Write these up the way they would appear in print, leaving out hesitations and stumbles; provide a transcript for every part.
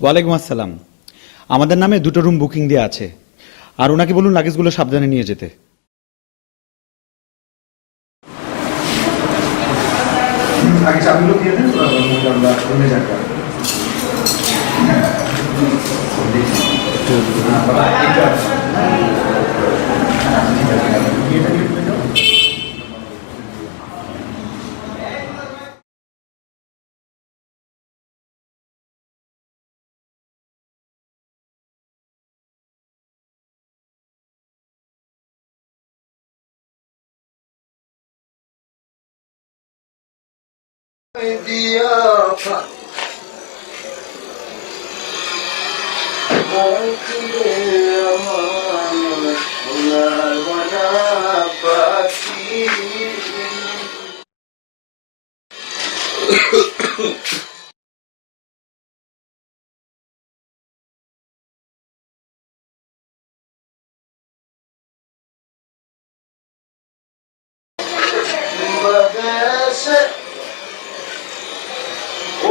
ওয়ালাইকুম আসসালাম। আমাদের নামে দুটো রুম বুকিং দেওয়া আছে, আর ওনাকে বলুন লাগেজগুলো সাবধানে নিয়ে যেতে। আগে চাবিগুলো দিয়ে দেন, আমরা রুমে যাবো।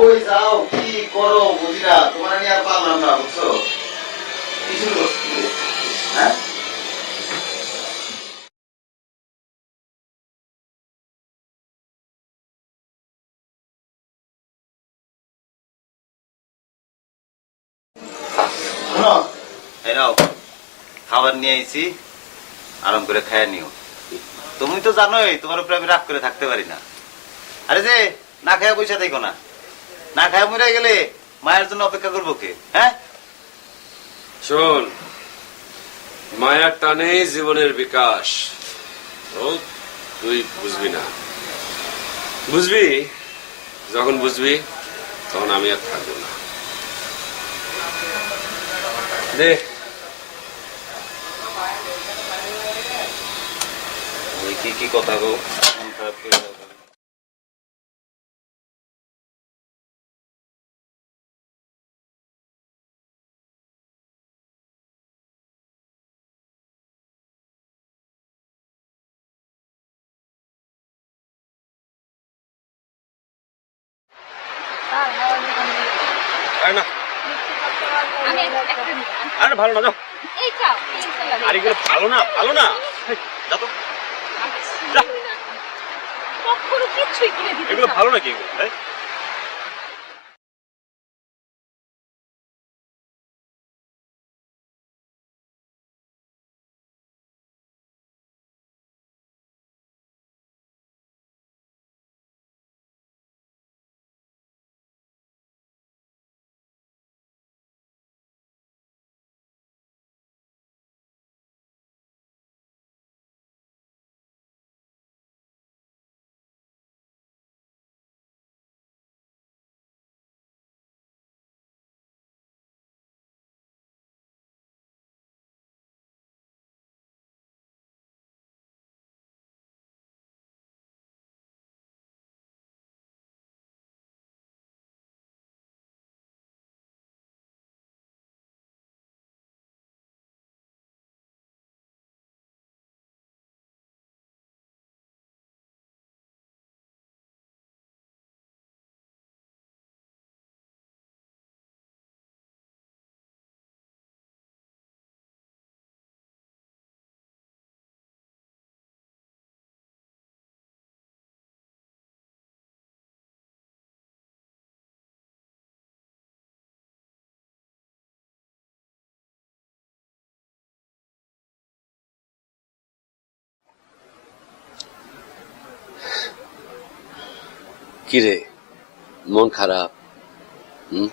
ওই যাও কি করো বুঝিরা, তোমার নিয়ে আর পারলাম না, বুঝছো? কিছু হ্যাঁ শোনো, এই নাও খাবার নিয়ে আইছি, আরাম করে খাইয়া নিও। তুমি তো জানোই তোমার উপরে আমি রাগ করে থাকতে পারি না। আরে যে না খাইয়া পয়সা দেখো না, না খাইয়া মরে গেলে মায়ের জন্য অপেক্ষা করবো কে? হ্যাঁ শোন, মায়ার টানেই জীবনের বিকাশ। ও তুই বুঝবি না, বুঝবি যখন বুঝবি তখন আমি আর থাকবো না। দে ওই কি কি কথা গো, মন খারাপ করে দাও। না, আরে ভালো না, যাও। আরে এগুলো ভালো না, ভালো না, যা তো, যা। এগুলো ভালো নাকি এগুলো? কিরে, মন খারাপ? হুম,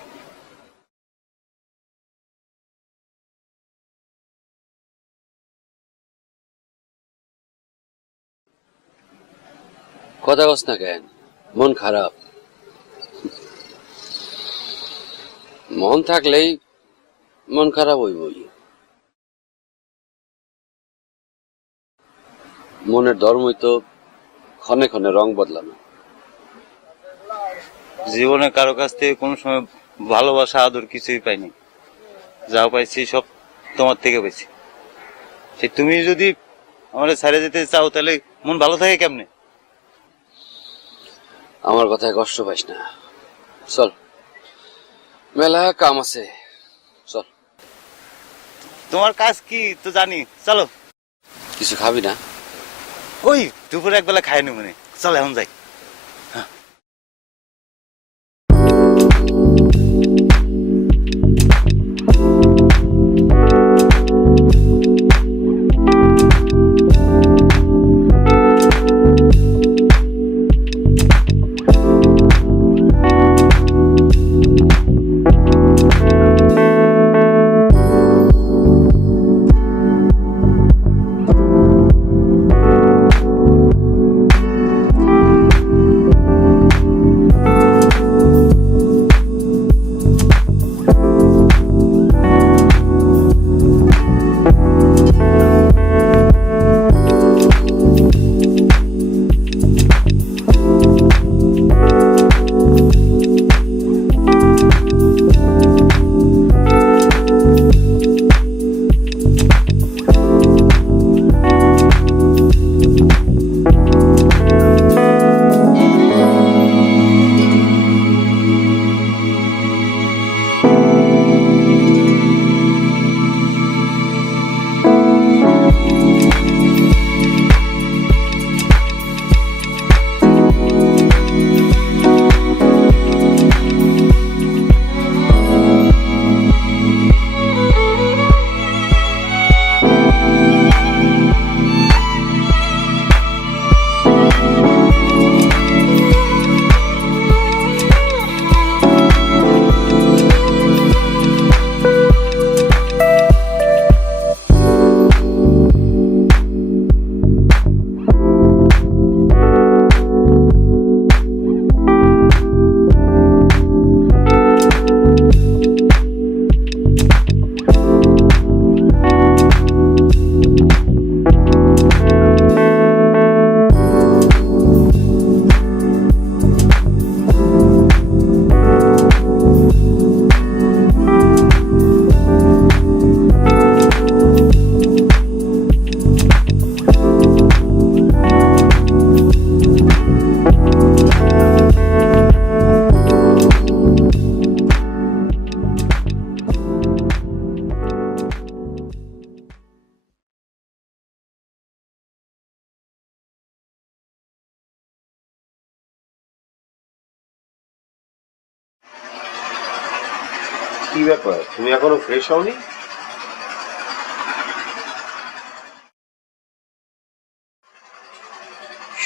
কথা কস না কেন? মন খারাপ? মন থাকলেই মন খারাপ হইবই। মনের ধর্মই তো ক্ষণে ক্ষণে রং বদলানো। জীবনে কারো কাছ থেকে কোনো সময় ভালোবাসা আদর কিছুই পাইনি, যা পাইছি সব তোমার থেকে পাইছি। সে তুমি যদি আমার ছেড়ে যেতে চাও তাহলে মন ভালো থাকে কেমনে? আমার কথায় কষ্ট পাইস না, চল মেলা কাম আছে, চল। তোমার কাজ কি তো জানি, চলো। কিছু খাবি না? ওই দুপুরে একবেলা খাই নি মনে, চল এখন যাই। কি ব্যাপার, তুমি এখনো ফ্রেশ হওনি?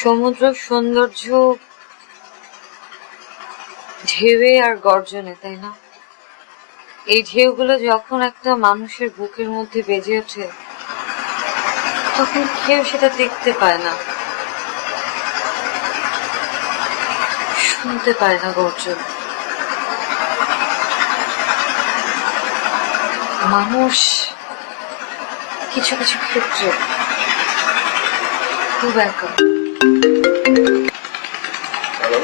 সমুদ্র সৌন্দর্য ঢেউয়ে আর গর্জনে, তাই না? এই ঢেউগুলো যখন একটা মানুষের বুকের মধ্যে বেজে ওঠে তখন কেউ সেটা দেখতে পায় না, শুনতে পায় না গর্জন। মানুষ কিছু কিছু ক্ষেত্রে খুব একা। হ্যালো,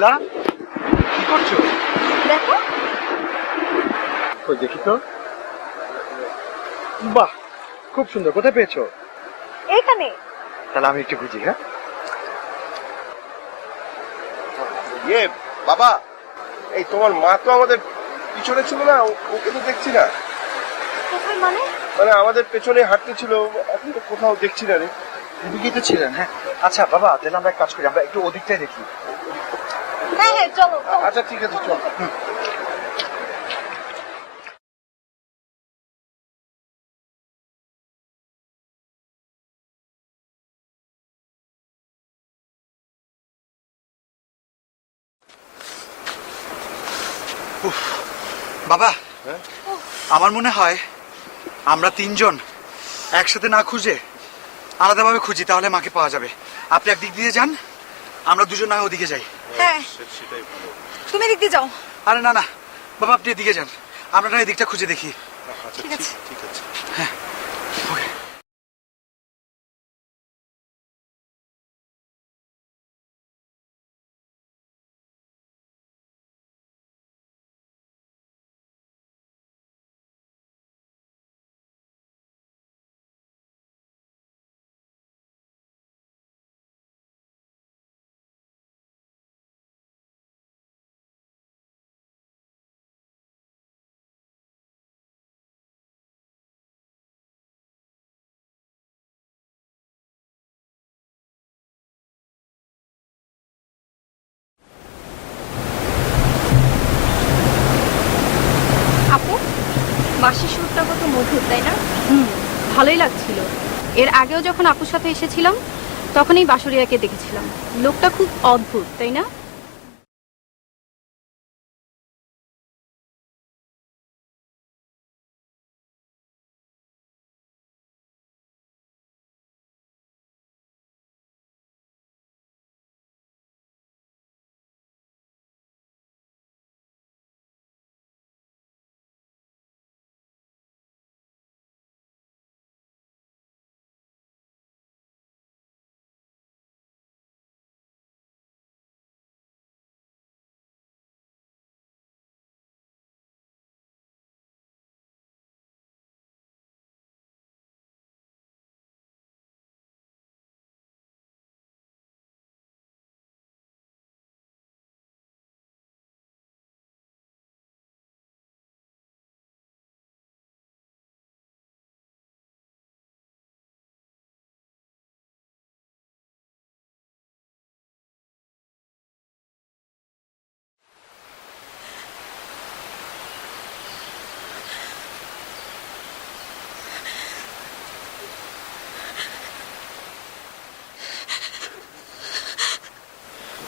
নীলা কি করছো? দেখো কই দেখি তো। বাহ, খুব সুন্দর। কোথায় পেয়েছো? এইখানে। তাহলে আমি একটু খুঁজি। হ্যাঁ ইয়ে বাবা, এই তোমার মা তো আমাদের পিছনে ছিল না, ওকে তো দেখছি না। কোথায় মানে? মানে আমাদের পেছনে হাঁটতে ছিল, এখন তো কোথাও দেখছি না রে। এদিকেই তো ছিলেন। হ্যাঁ আচ্ছা বাবা, তাহলে আমরা এক কাজ করি, আমরা একটু ওদিকটাই দেখি। হ্যাঁ হ্যাঁ চলো। আচ্ছা ঠিক আছে, চল। বাবা, আমার মনে হয় আমরা তিনজন একসাথে না খুঁজে আলাদাভাবে খুঁজি, তাহলে মাকে পাওয়া যাবে। আপনি একদিক দিয়ে যান, আমরা দুজন না ওদিকে যাই। হ্যাঁ তুমি দিক দিয়ে যাও। আরে না না বাবা, আপনি এদিকে যান, আমরা না এদিকটা খুঁজে দেখি। ঠিক আছে। হ্যাঁ ওকে। আপু, বাঁশির সুরটা কত মধুর, তাই না? ভালোই লাগছিল। এর আগেও যখন আপুর সাথে এসেছিলাম তখন এই বাঁশরিয়াকে দেখেছিলাম। লোকটা খুব অদ্ভুত, তাই না?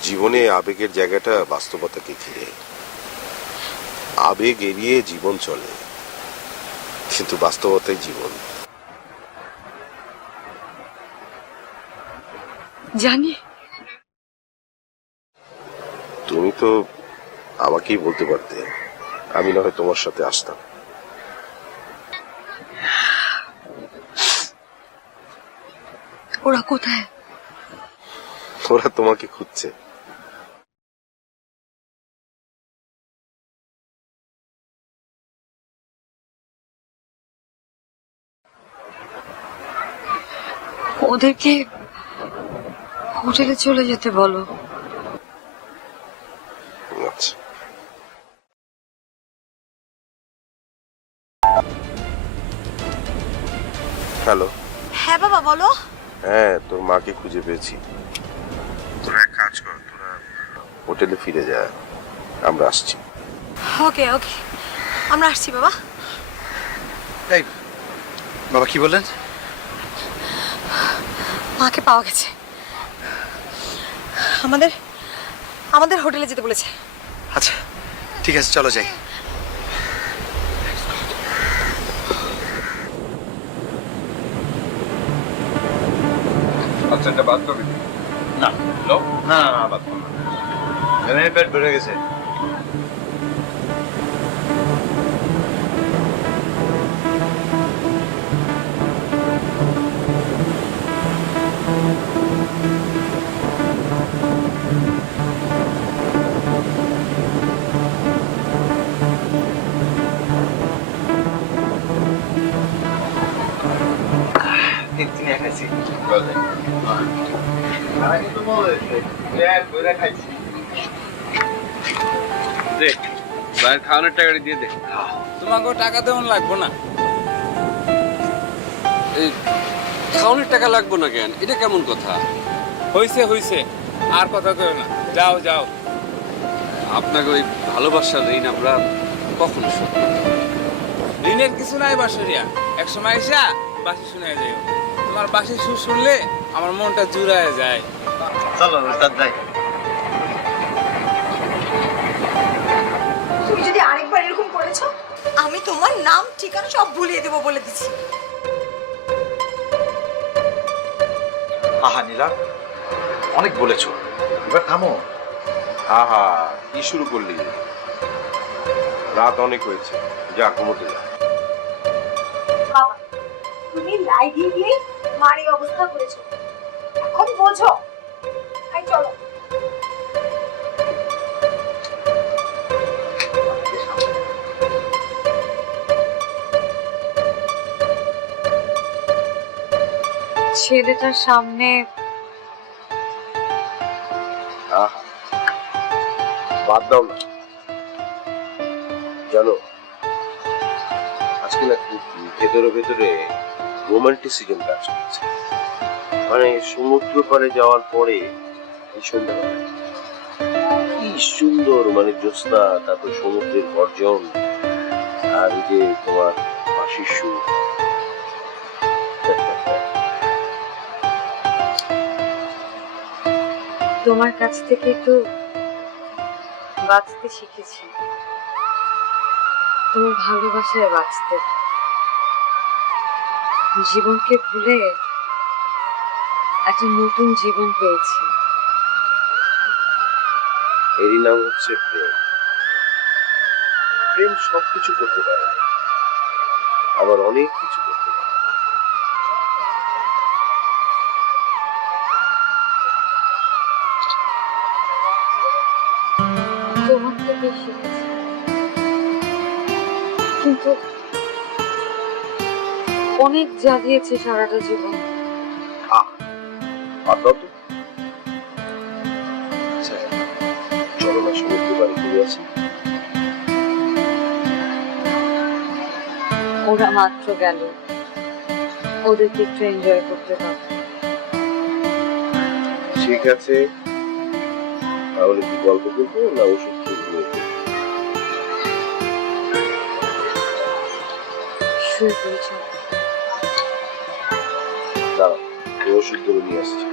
জীবনে আবেগের জায়গাটা বাস্তবতাকে ঘিরে। আবেগ এড়িয়ে জীবন চলে, কিন্তু বাস্তবতাই জীবন। জানি। তুমি তো আমাকেই বলতে পারতে, আমি না হয় তোমার সাথে আসতাম। ওরা কোথায়? ওরা তোমাকে খুঁজছে। ওদেরকে হোটেলে চলে যেতে বলো। আচ্ছা। হ্যালো। হ্যাঁ বাবা বলো। হ্যাঁ, তোর মাকে খুঁজে পেয়েছি। তোরা এক কাজ কর, তোরা হোটেলে ফিরে যা, আমরা আসছি। ওকে ওকে, আমরা আসছি বাবা। এই বাবা কি বললেন? মাকে পাওয়া গেছে। আমাদের আমাদের হোটেলে যেতে বলেছে। আচ্ছা ঠিক আছে, চলো যাই। আচ্ছা এটা বাদ করবি? না না না না, বাদ করো না। এমনি পেট ভরে গেছে। খাইছি দে বাইরের খাওয়ানোর টাকাটা দিয়ে দে। তোমাকে টাকা দেওয়ান লাগবো না। এই খাওয়ানোর টাকা লাগবে না কেন? এটা কেমন কথা? হইছে হইছে, আর কথা কেউ না, যাও যাও। আপনাকে ওই ভালোবাসার ঋণ আমরা কখনো শোধ করব না। ঋণের কিছু নাই বাসরিয়া, এক সময় এসা বাসি শুনে যাইও। তোমার বাসি সুর শুনলে আমার মনটা জুড়ায় যায়। চলো ওস্তাদ যাই। তুমি যদি আরেকবার এরকম করেছো, আমি তোমার নাম ঠিকানা সব ভুলিয়ে দেবো বলে দিচ্ছি। আহা নীলা, অনেক বলেছো, এবার থামো। আহা কি শুরু করলি? রাত অনেক হয়েছে, যা ঘুমোতে যা। বাবা, তুমি লাইগি গিয়ে মার এই অবস্থা করেছো, এখন বোঝো। আই চলো। ছেলেটার সামনে আহা বাদ দাও না। জানো আজকে না খুব ভেতরে ভেতরে রোমান্টিসিজম কাজ করছে। মানে সমুদ্র পাড়ে যাওয়ার পরে এই সন্ধ্যাবেলা কি সুন্দর, মানে জ্যোৎস্না, তারপর সমুদ্রের গর্জন, আর এই যে তোমার বাঁশির সুর। তোমার কাছ থেকে একটু বাঁচতে শিখেছি, তোমার ভালোবাসায় বাঁচতে। জীবনকে ভুলে একটা নতুন জীবন পেয়েছি। এরই নাম হচ্ছে প্রেম। প্রেম সবকিছু করতে পারে, আবার অনেক কিছু করতে পারে। তোমার থেকে শিখেছি, কিন্তু অনেক জ্বালিয়েছে সারাটা জীবন। আর দাও তো। আচ্ছা, চলো না সমুদ্র বাড়ি ঘুরে আসি। ওরা মাত্র গেল, ওদেরকে একটু এনজয় করতে পারবে। ঠিক আছে, তাহলে কি গল্প করবো না ওষুধ খেয়ে শুয়ে পড়েছে। দাঁড়াও, এই ওষুধ ধরে নিয়ে আসছি।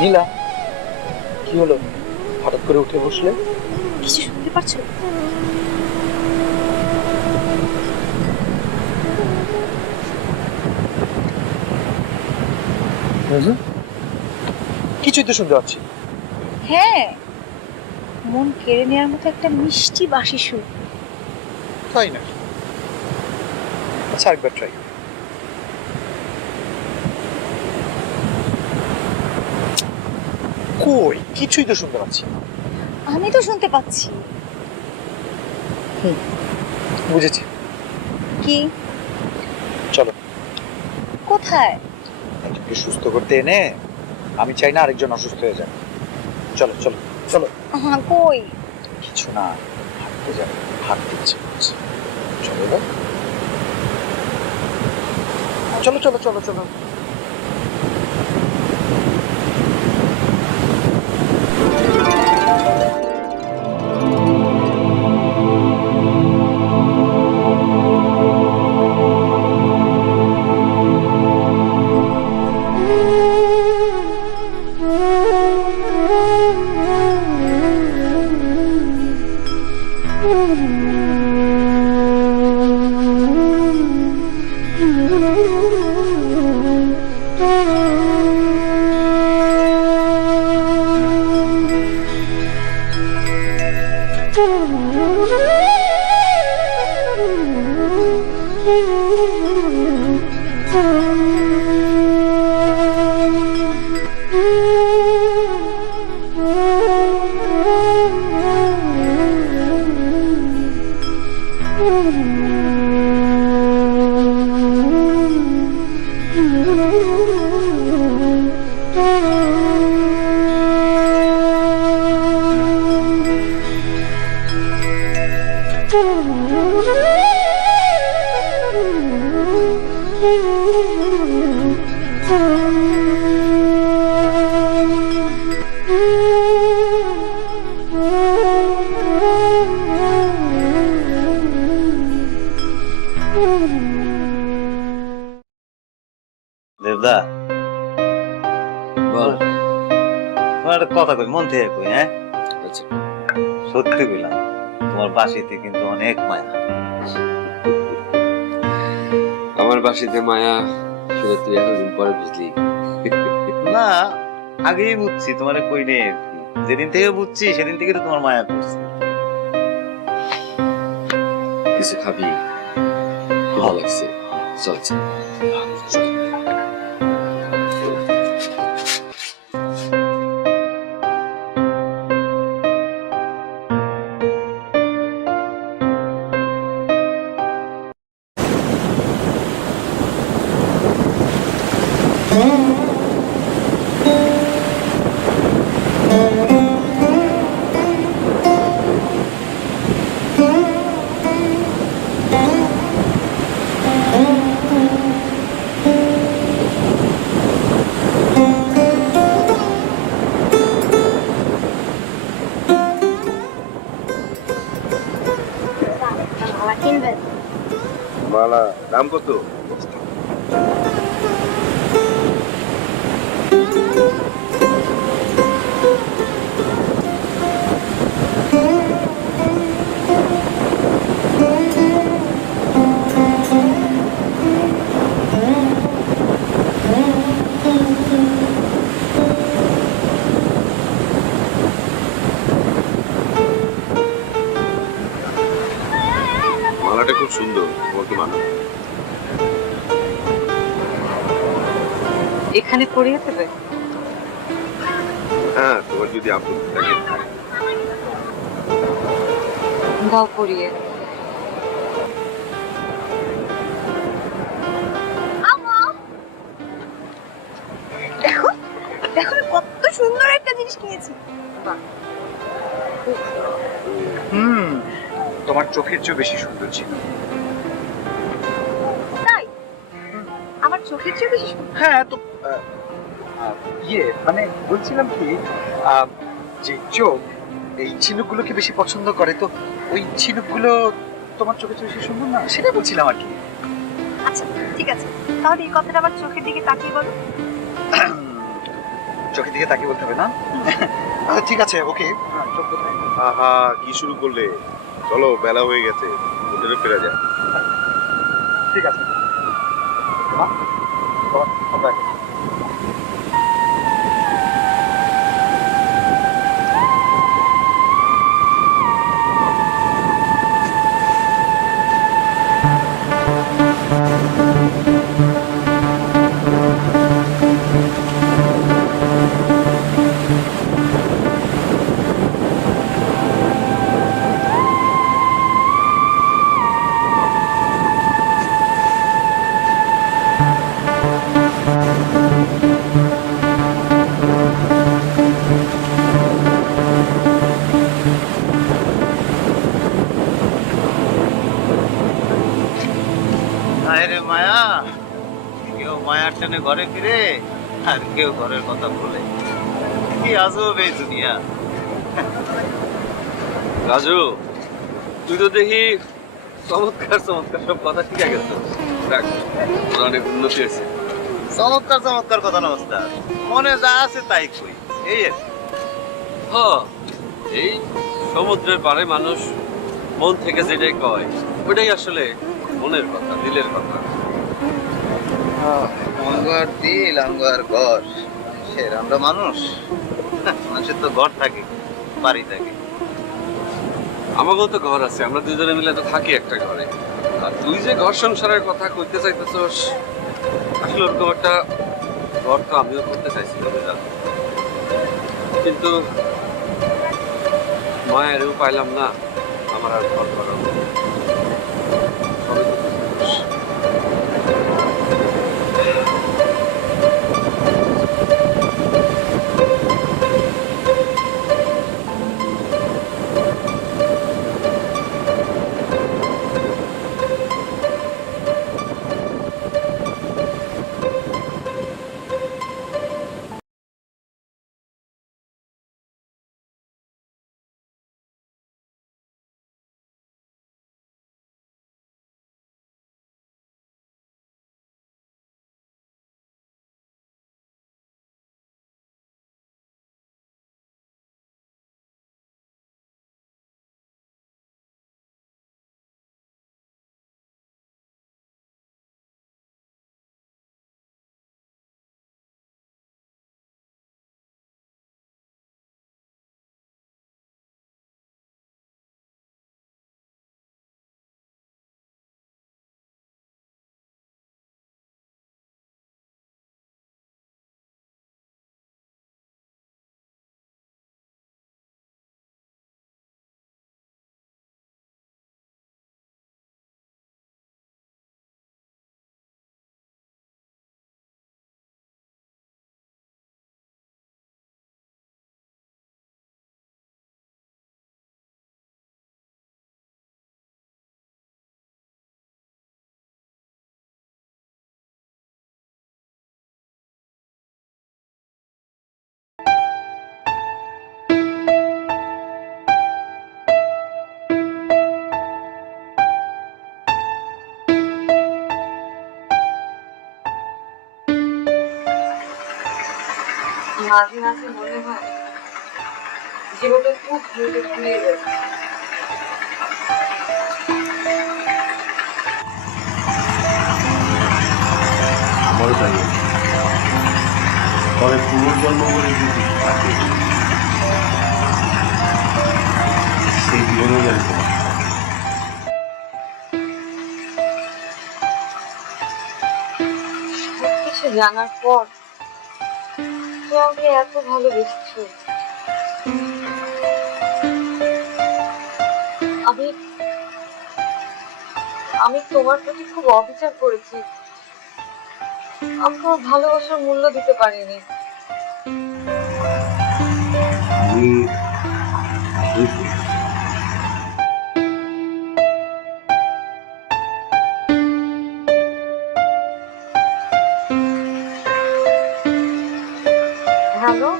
নীলা, কি হলো? হঠাৎ করে উঠে বসলে? কিছু শুনতে পারছো? কিছুই তো শুনতে পাচ্ছি। হ্যাঁ, মন কেড়ে নেওয়ার মতো একটা মিষ্টি বাঁশি সুর। তাই না? আচ্ছা, একবার ট্রাই। কই, কিছুই তো শুনতে পাচ্ছি না। আমি তো শুনতে পাচ্ছি। বুঝেছি, কি? চলো। কোথায়? একজনকে সুস্থ করতে এনে আমি চাই না আরেকজন অসুস্থ হয়ে যায়। চলো চলো চলো। হ্যাঁ, কই? কিছু না, হাঁটতে যাবে, হাঁটতে ইচ্ছে করছে। চলো গো। চলো চলো চলো চলো। দেবদা, বল। তোমার একটা কথা কই, মন থেকে কই। হ্যাঁ, আচ্ছা, সত্যি কইলাম, তোমার বাসিতে কিন্তু অনেক মায়া। আমার বাসিতে মায়া সেটা তুই এতদিন পরে বুঝলি? না, আগেই বুঝছি, তোমার কই নেই আর কি। যেদিন থেকে বুঝছি সেদিন থেকে তো তোমার মায়া করছি। কিছু খাবি? ভালো লাগছে, চল চল। মালা কিনবেন? মালা দাম কত? মালাটা খুব সুন্দর, তোমার কি মানাবে? এখানে পরিয়ে দেবে? হ্যাঁ, তোমার যদি আপত্তি থাকে। দাও পরিয়ে। দেখো দেখো, কত সুন্দর একটা জিনিস কিনেছি। তোমার চোখের চেয়ে বেশি সুন্দর ছিল। তাই? আমার চোখের চেয়ে বেশি সুন্দর? হ্যাঁ, তো মানে বলছিলাম কি, যে চোখ এই ঝিনুকগুলোকে বেশি পছন্দ করে, তো ওই ঝিনুকগুলো তোমার চোখের চেয়ে বেশি সুন্দর না, সেটা বলছিলাম আর কি। আচ্ছা ঠিক আছে, তাহলে এই কথাটা আবার চোখের দিকে তাকিয়ে বলো। চোখের দিকে তাকিয়ে বলতে হবে না? আচ্ছা ঠিক আছে, ওকে। চোখ কোথায়? আহা কি শুরু করলে? চলো বেলা হয়ে গেছে, হোটেলে ফেরা যায়। ঠিক আছে মা, বাবা, আমরা আগে। হায় রে মায়া, কেউ মায়ার টানে ঘরে ফিরে আর কেউ ঘরের কথা বলে। কি আজব এই দুনিয়া। রাজু, তুই তো দেখি চমৎকার চমৎকার সব কথা শিখে গেছ। দেখ, তোর অনেক উন্নতি হয়েছে। চমৎকার চমৎকার কথা না ওস্তাদ, মনে যা আছে তাই কই, এই আর কি। হ, এই সমুদ্রের পাড়ে মানুষ মন থেকে যেটাই কয় ওটাই আসলে মনের কথা, দিলের কথা। অঙ্গার দিল অঙ্গার ঘর, সে আমরা মানুষ, মানুষের তো ঘর থাকে, বাড়ি থাকে। আমাকেও তো ঘর আছে, আমরা দুজনে মিলে তো থাকি একটা ঘরে। আর তুই যে ঘর সংসারের কথা কইতে চাইতেছস, আসলে ওরকম একটা ঘর তো আমিও করতে চাইছিলাম, কিন্তু মায়েরও পাইলাম না আমার আর ঘর করার। সবই তো তুই দোষ। মাঝে মাঝে মনে হয় জীবনটা খুব দ্রুত ফুরিয়ে যাচ্ছে। আমারও তাই আছে। তবে পুনর্জন্ম বলে যদি থাকে, সেই জীবনেও জানি তোমার। সবকিছু জানার পর তুমি আমাকে এত ভালোবেসেছো। আমি আমি তোমার প্রতি খুব অবিচার করেছি। আমি তোমার ভালোবাসার মূল্য দিতে পারিনি। আমি হ্যালো,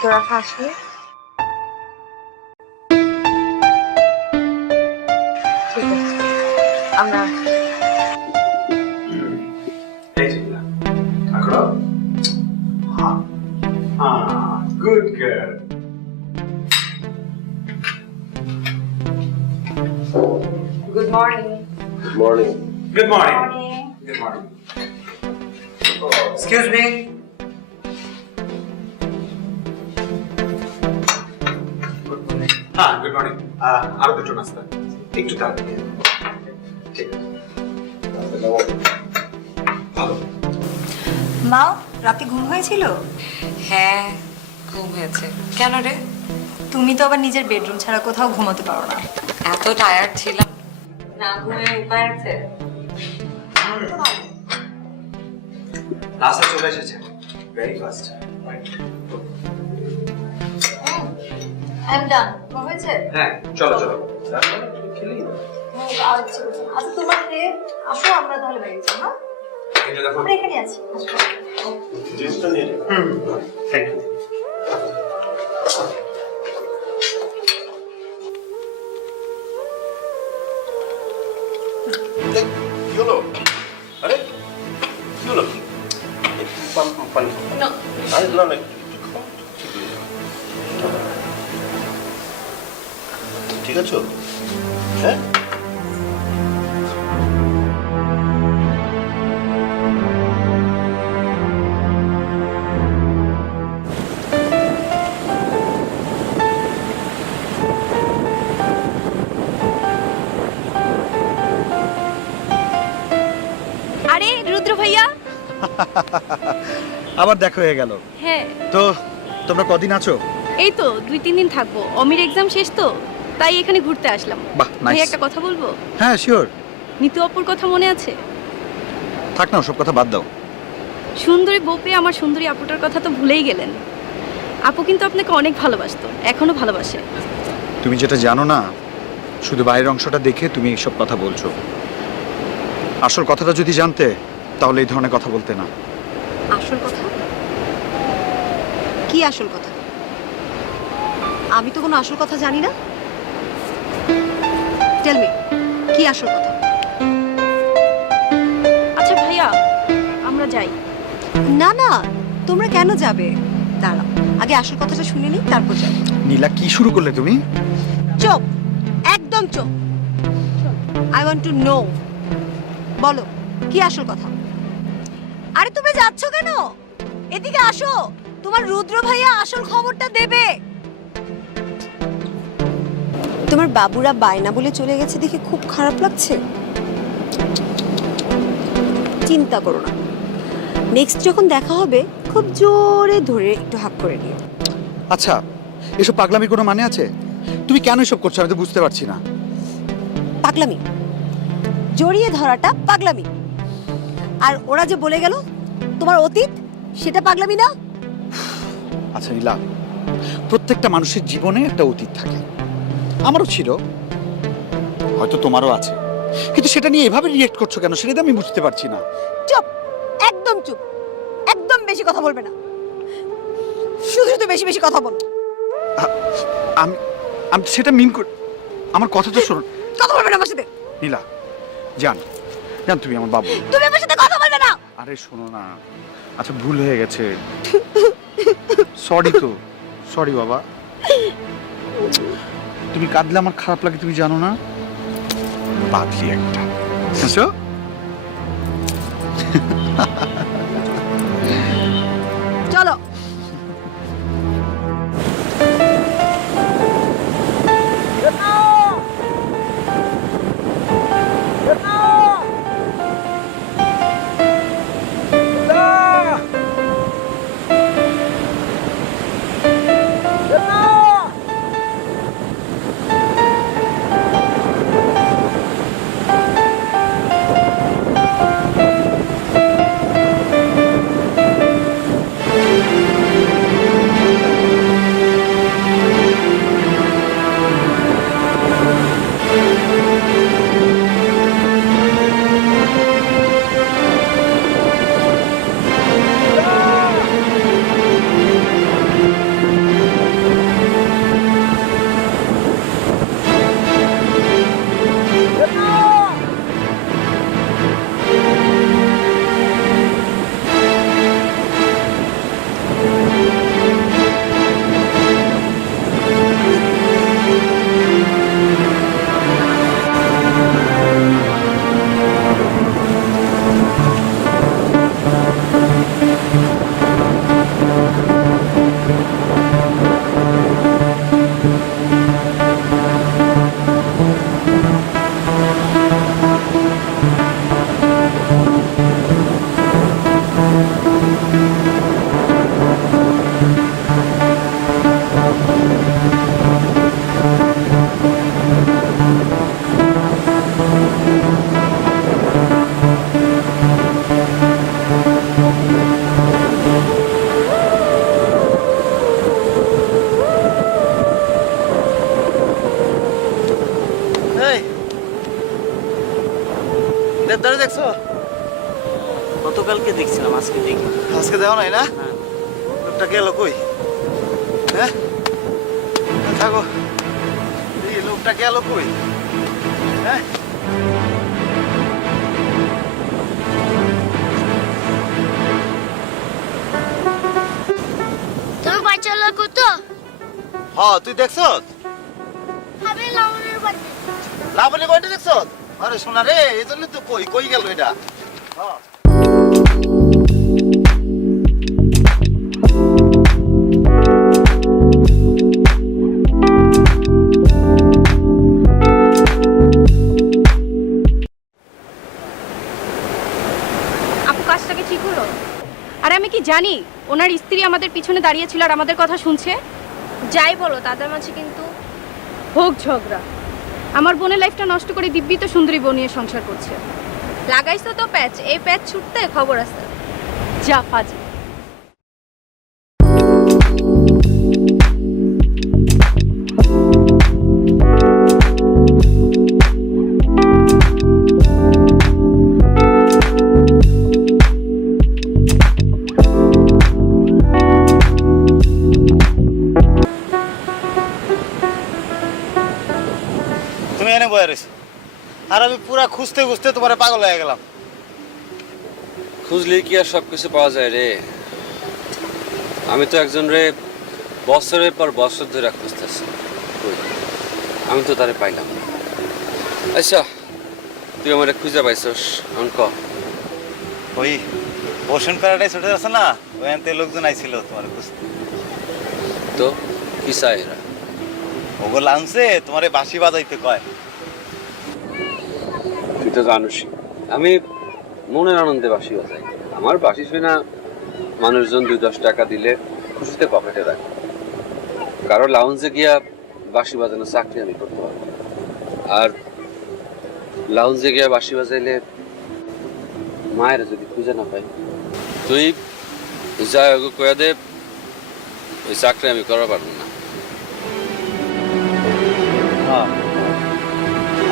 তোরা খাসনি? ঠিক আছে, আমরা morning. Good morning. Good morning. Excuse me. হ্যাঁ, গুড মর্নিং। আরো দুটো নাস্তা একটু তাড়াতাড়ি। ঠিক আছে। ভালো। মা, রাতে ঘুম হয়েছিল? হ্যাঁ, ঘুম হয়েছে। কেন রে? তুমি তো আবার নিজের বেডরুম ছাড়া কোথাও ঘুমাতে পারো না। এত টায়ার্ড ছিলাম, না ঘুমে উপায় আছে? নাস্তা চলে এসেছে, ভেরি ফাস্ট। আচ্ছা, হ্যাঁ, চলো চলো। আচ্ছা তোমার খেয়ে আসো, আমরা তাহলে বাইরে যাই। হ্যাঁ, এটা দেখো। আমরা এখানে আছি। জিনিসটা নিয়ে নে। Thank you. কি হলো? আরে কি হলো? একটু পানি আরে না না, একটু খাও, ঠিক হয়ে যাবে। ঠিক আছো? হ্যাঁ। আরে রুদ্র ভাইয়া। আবার দেখা হয়ে গেল। হ্যাঁ, তো তোমরা কদিন আছো? এই তো 2-3 দিন থাকবো। অমির এক্সাম শেষ তো, তাই এখানে ঘুরতে আসলাম। বাহ, ভাই নাইস। একটা কথা বলবো? হ্যাঁ, শিওর। নিতু অপুর কথা মনে আছে? থাক না, সব কথা বাদ দাও। সুন্দরী বউ পেয়ে আমার সুন্দরী আপুটার কথা তো ভুলেই গেলেন। আপু কিন্তু আপনাকে অনেক ভালোবাসতো, এখনো ভালোবাসে। তুমি যেটা জানো না, শুধু বাইরের অংশটা দেখে তুমি এইসব কথা বলছো। আসল কথাটা যদি জানতে, তাহলে এই ধরনের কথা বলতে না। আসল কথা? কি আসল কথা? আমি তো কোনো আসল কথা জানি না। টেল মি, কি আসল কথা? আচ্ছা ভাইয়া, আমরা যাই। না না, তোমরা কেন যাবে? দাঁড়াও, আগে আসল কথাটা শুনে নিই, তারপর যাবে। নীলা, কি শুরু করলে তুমি? চুপ, একদম চুপ। I want to know. বলো, কি আসল কথা? আরে তুমি যাচ্ছ কেন? এদিকে আসো, তোমার রুদ্র ভাইয়া আসল খবরটা দেবে। তোমার বাবুরা বায়না বলে চলে গেছে দেখে খুব খারাপ লাগছে। চিন্তা করো না, নেক্সট যখন দেখা হবে খুব জোরে ধরে একটু হাক করে নিও। আচ্ছা, এসব পাগলামির কোনো মানে আছে? তুমি কেন এসব করছো আমি তো বুঝতে পারছি না। পাগলামি? জড়িয়ে ধরাটা পাগলামি, আর ওরা যে বলে গেল তোমার অতীত, সেটা পাগলামি না? আচ্ছা নীলা, প্রত্যেকটা মানুষের জীবনে একটা অতীত থাকে। আমারও ছিল, হয়তো তোমারও আছে, কিন্তু সেটা নিয়ে এভাবে রিয়েক্ট করছো কেন সেটা তো আমি বুঝতে পারছি না। চুপ, একদম চুপ, একদম বেশি কথা বলবে না। শুধু শুধু বেশি বেশি কথা বল। আমি আমি সেটা মিন কর, আমার কথা তো শোনো। কথা বলবে না আমার সাথে। নীলা, জান জান, তুমি আমার বাবু। তুমি আমার সাথে কথা বলবে না। আরে শোনো না, আচ্ছা ভুল হয়ে গেছে, সরি। তো সরি বাবা। তুমি কাঁদলে আমার খারাপ লাগে, তুমি জানো না? বাদলি একটা। বুঝছো? চলো। গতকালকে দেখছিলাম, আজকে দেখি। আজকে দেখো নাই না? লোকটা গেল কই? হ্যাঁ থাকো, এই লোকটা গেল কই? হ্যাঁ তুমি বাচ্চালা কত? হ্যাঁ তুই দেখছস? আমি লাউনের বাচ্চা। লাবণী কয়টা দেখছস? আরে শোনা রে, এই জন্য তো কই কই গেল এটা? হ্যাঁ আপু কাজটাকে ঠিক হলো? আরে আমি কি জানি ওনার স্ত্রী আমাদের পিছনে দাঁড়িয়ে ছিল আর আমাদের কথা শুনছে? যাই বলো তাদের মাঝে কিন্তু হোক ঝগড়া, আমার বোনের লাইফটা নষ্ট করে দিব্যি তো সুন্দরী বউ নিয়ে সংসার করছে। লাগাইছো তো প্যাচ, এই প্যাচ ছুটতে খবর আছে। যা ফাজি। তুমি এনে বয়ে রয়েছো আর আমি পুরা খুঁজতে খুঁজতে তোমার পাগল হয়ে গেলাম। খুঁজলে কি আর সবকিছু পাওয়া যায় রে? আমি তো একজন রে বছরের পর বছর ধরে খুঁজতেছি, আমি তো তারে পাইলাম না। আচ্ছা তুই আমার খুঁজে পাইছস, এখন ক। ওই ওশন প্যারাডাইস হোটেল আছে না, ওখানতে লোকজন আইছিল তোমার খুঁজতে। তো কি চাই এরা? ওগো লাউন্সে তোমার বাঁশি বাজাইতে কয়। তুই তো জানিসই আমি মনের আনন্দে বাঁশি বাজাই। আমার বাঁশি শুনে না মানুষজন 2-10 টাকা দিলে খুশিতে পকেটে রাখে। কারো লাউঞ্জে গিয়া বাঁশি বাজানো চাকরি আমি করতে পারবো না। আর লাউঞ্জে গিয়া বাঁশি বাজাইলে মায়ের যদি খুঁজে না পাই, তুই যাই ওকে কয়া দে ওই চাকরি আমি করা পারবো না। হ্যাঁ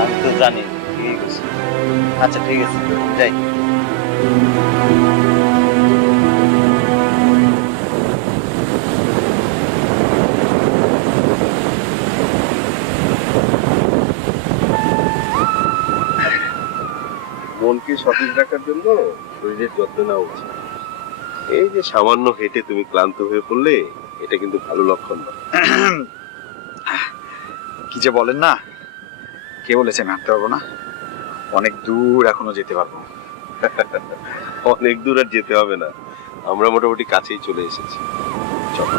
আমি তো জানি, ঠিক আছে। আচ্ছা ঠিক আছে যাই। মনকে সতেজ রাখার জন্য শরীরের যত্ন নেওয়া উচিত। এই যে সামান্য হেঁটে তুমি ক্লান্ত হয়ে পড়লে, এটা কিন্তু ভালো লক্ষণ না। কি যে বলেন না, কে বলেছে আমি হাঁটতে পারবো না? অনেক দূর এখনো যেতে পারবো। অনেক দূর আর যেতে হবে না, আমরা মোটামুটি কাছেই চলে এসেছি। চলো।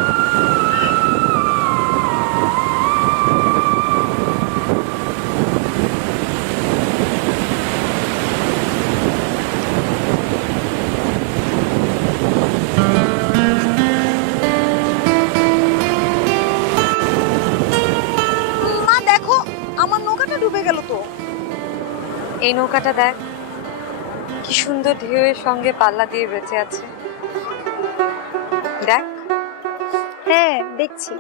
মা দেখো, আমার নৌকাটা ডুবে গেল তো। এই নৌকাটা দেখ কি সুন্দর ঢেউয়ের সঙ্গে পাল্লা দিয়ে বেঁচে আছে। দেখ। হ্যাঁ দেখছি।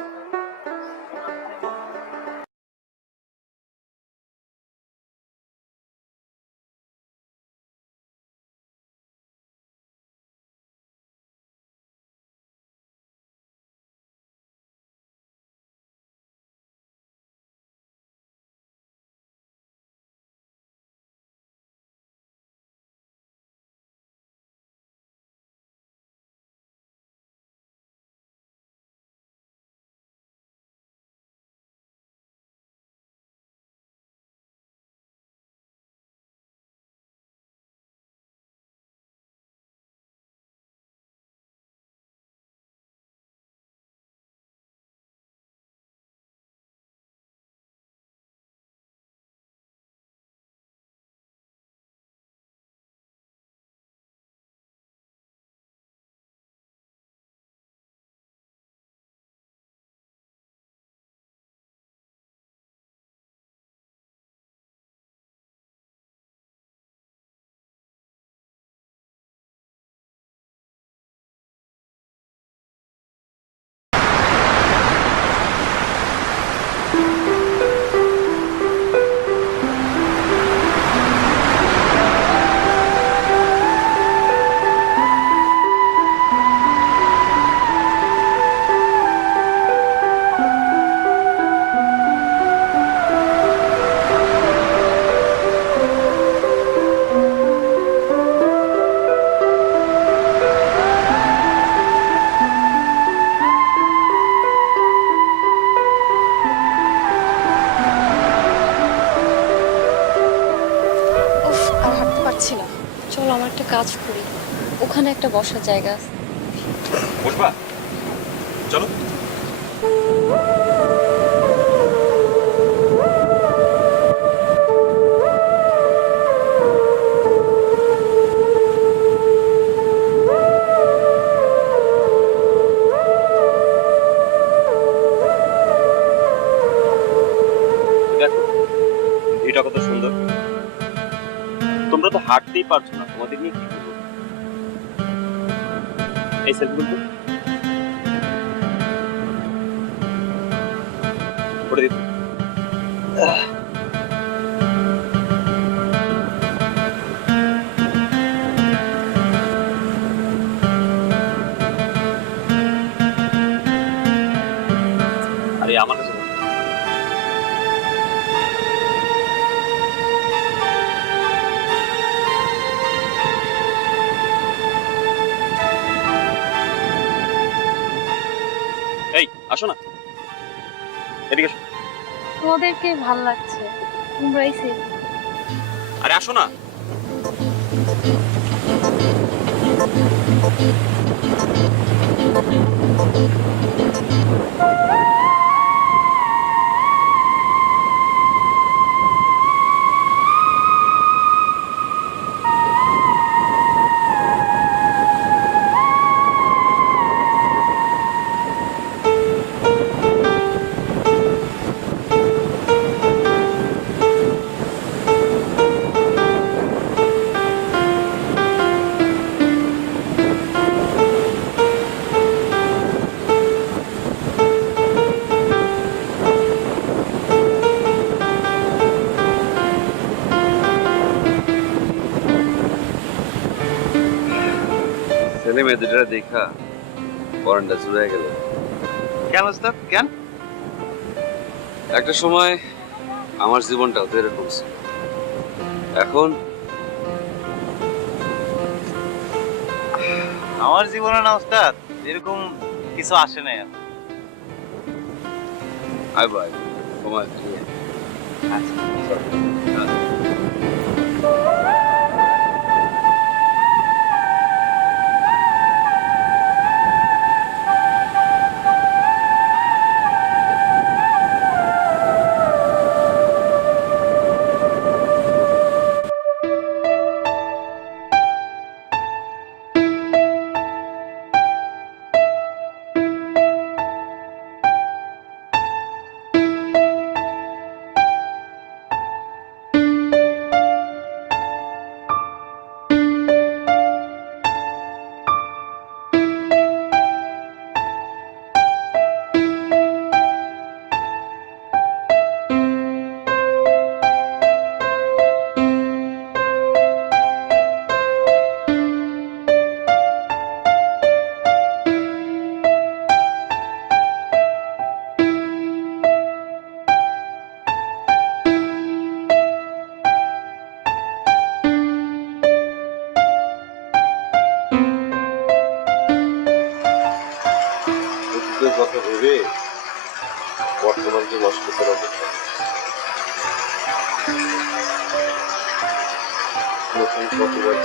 একটা বসার জায়গা আছে। বসবা? চলো। দেখো ভিউটা কত সুন্দর। তোমরা তো হাঁটতেই পারছো না, তোমাদের নিয়ে কি করবো? এই সেলফি বলতো করে দিত। আরে আমার কাছে বলো। এই আসো না, এদিকে আসো। তোমাদেরকে ভাল লাগছে, তোমরাই সেভ। আরে আসো না। ছেলে মেয়েদের দেখা পরানটা জুড়ে গেল। কেন ওস্তাদ কেন? একটা সময় আমার জীবনটাও তো এরকম ছিল। এখন আমার জীবনে না ওস্তাদ এরকম কিছু আসে না। আই ভাই তোমার কথা ভেবে বর্তমানকে নষ্ট করা কথা। নতুন কতবার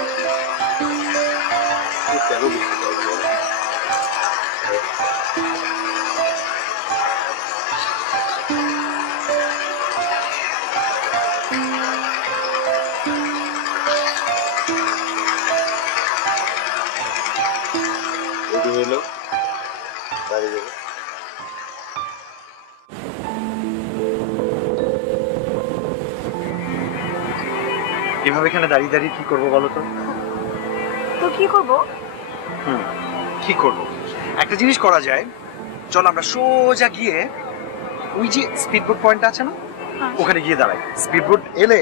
কেন বুঝতে পারবো না? রেডি হইলো, দাঁড়িয়ে যাবে। এভাবে এখানে দাঁড়িয়ে দাঁড়িয়ে কি করবো বলো তো? তো কি করব? কি করবো? একটা জিনিস করা যায়, চলো আমরা সোজা গিয়ে ওই যে স্পিডবোট পয়েন্ট আছে না, ওখানে গিয়ে দাঁড়াই। স্পিডবোট এলে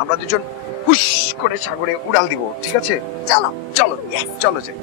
আমরা দুজন হুশ করে সাগরে উড়াল দিব, ঠিক আছে? চলো চলো চলো যাই।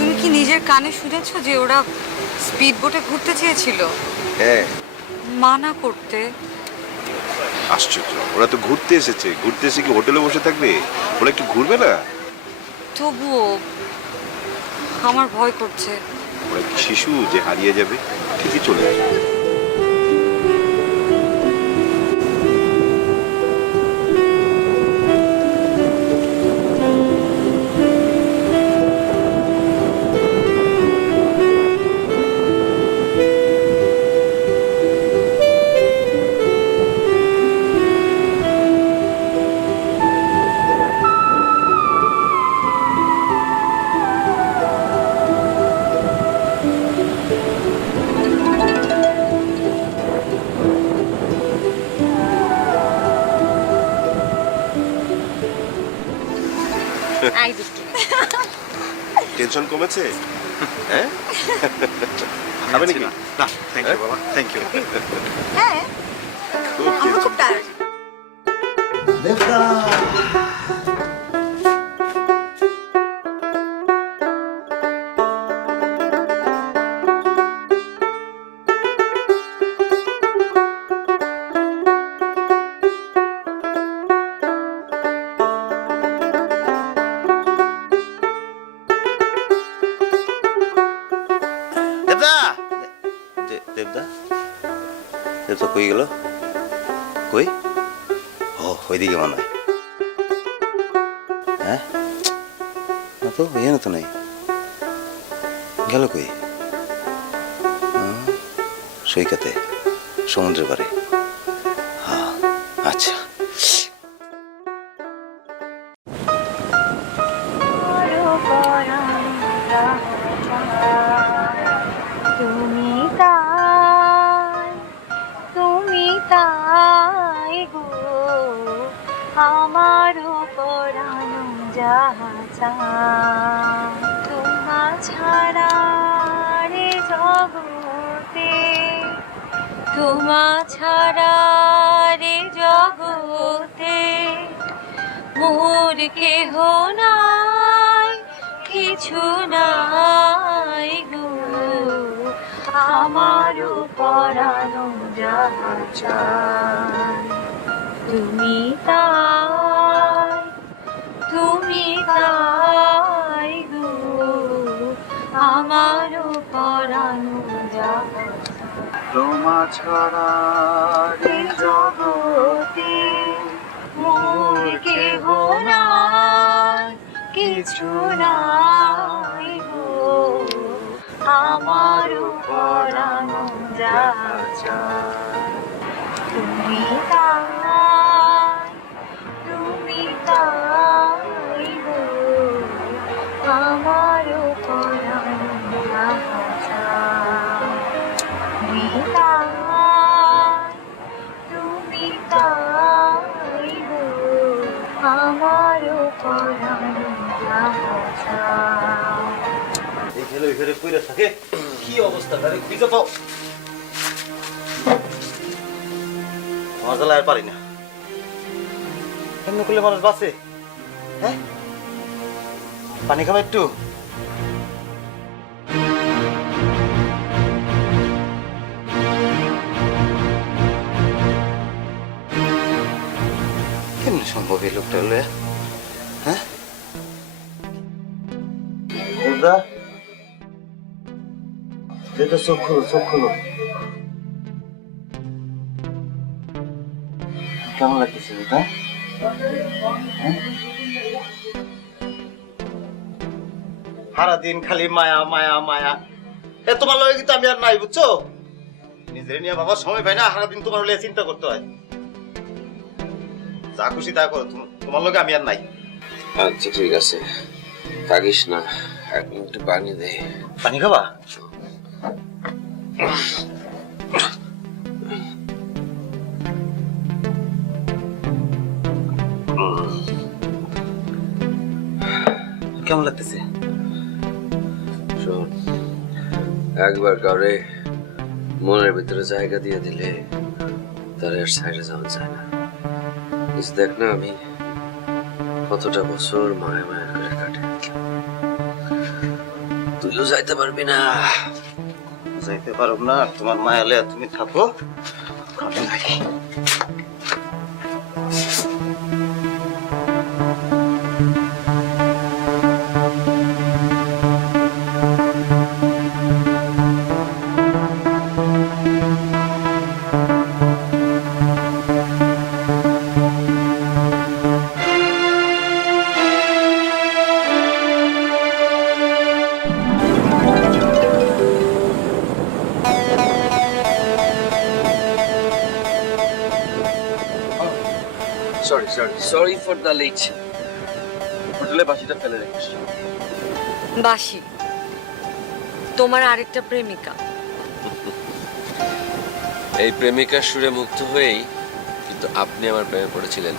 তুমি কি নিজের কানে শুনেছো যে ওরা স্পিড বোটে ঘুরতে চেয়েছিল? হ্যাঁ, মানা করতে। আশ্চর্য, ওরা তো ঘুরতে এসেছে, ঘুরতে এসে কি হোটেলে বসে থাকবে? ওরা একটু ঘুরবে না? তবুও আমার ভয় করছে। ওরা কি শিশু যে হারিয়ে যাবে? ঠিকই চলে আসবে। আই দুষ্টু। টেনশন কমেছে? হ্যাঁ, খাবে নাকি? না থ্যাংক ইউ বাবা, থ্যাংক ইউ। হ্যাঁ খুব আমরা টেনশন খুব টায়ার্ড। দেবদা, দেবদা, দেবদা কই গেল? কই? ও ওইদিকে মনে হয়। হ্যাঁ, না তো এখানে তো নেই। গেল কই? সৈকতে, সমুদ্রের পারে। হ্যাঁ, আচ্ছা। তুমি তাই গো আমার পরানো যাহা তোমা ছাড়া রে জগতে, তোমা ছাড়া রে জগতে মোর কেহ নাই, কিছু নাই গো আমার পরানো যাহা চায়। তুমি তাই গো আমার পরানো যাহা তোমা ছাড়া রে জগতে মোর কেহ নাই, কিছু নাই গো আমার পরানো যাহা চায়। তুমি তাই গো আমার পরানো যাহা চায়। তুমি তাই গো আমার পরানো যাহা চায়। এই খেলে ওই ঘরে কইরা থাকে, কি অবস্থা তারে খুঁজে পাও। আমার জ্বালা আর পারি না। কেমন করলে মানুষ বাঁচে? হ্যাঁ, পানি খাবে একটু? কেমন সম্ভব এই লোকটা হলে? হ্যাঁ, দেবদা, দেবদা চোখ খোলো, চোখ খোলো। কেমন লাগতেছে দেবদা? সারাদিন খালি মায়া মায়া মায়া। তোমার লগে কিন্তু আমি আর নাই, বুঝছো? নিজের নিয়ে বাবা সময় পাই না, সারাদিন তোমার লগে চিন্তা করতে হয়। যা খুশি তা করো, তোমার লগে আমি আর নাই। আচ্ছা ঠিক আছে, থাকিস না, একটু পানি দে। পানি খাবা? কেমন লাগতেছে? শোন, একবার কাউরে মনের ভিতরে জায়গা দিয়ে দিলে তার আর সাইডে যাওয়া যায় না। কিছু দেখ না, আমি কতটা বছর মায়া মায়া করে কাটে। কইলেও যাইতে পারবি না। যাইতে পারব না, তোমার মায়া লইয়া তুমি থাকো, খাবে নাকি? Sorry for the late. হোটেলে বাসিটা ফেলে রেখেছ। বাসি তোমার আরেকটা প্রেমিকা। এই প্রেমিকার সুরে মুগ্ধ হয়েই কিন্তু আপনি আমার প্রেমে পড়েছিলেন।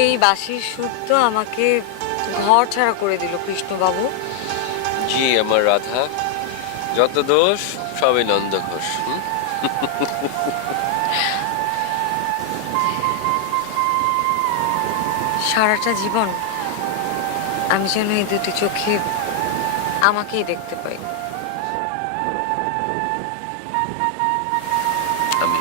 এই বাসির সুর তো আমাকে ঘর ছাড়া করে দিল কৃষ্ণবাবু। জি আমার রাধা, যত দোষ সবই নন্দ ঘোষ। সারাটা জীবন আমি যেন এই দুটি চোখে আমাকেই দেখতে পাই। আমি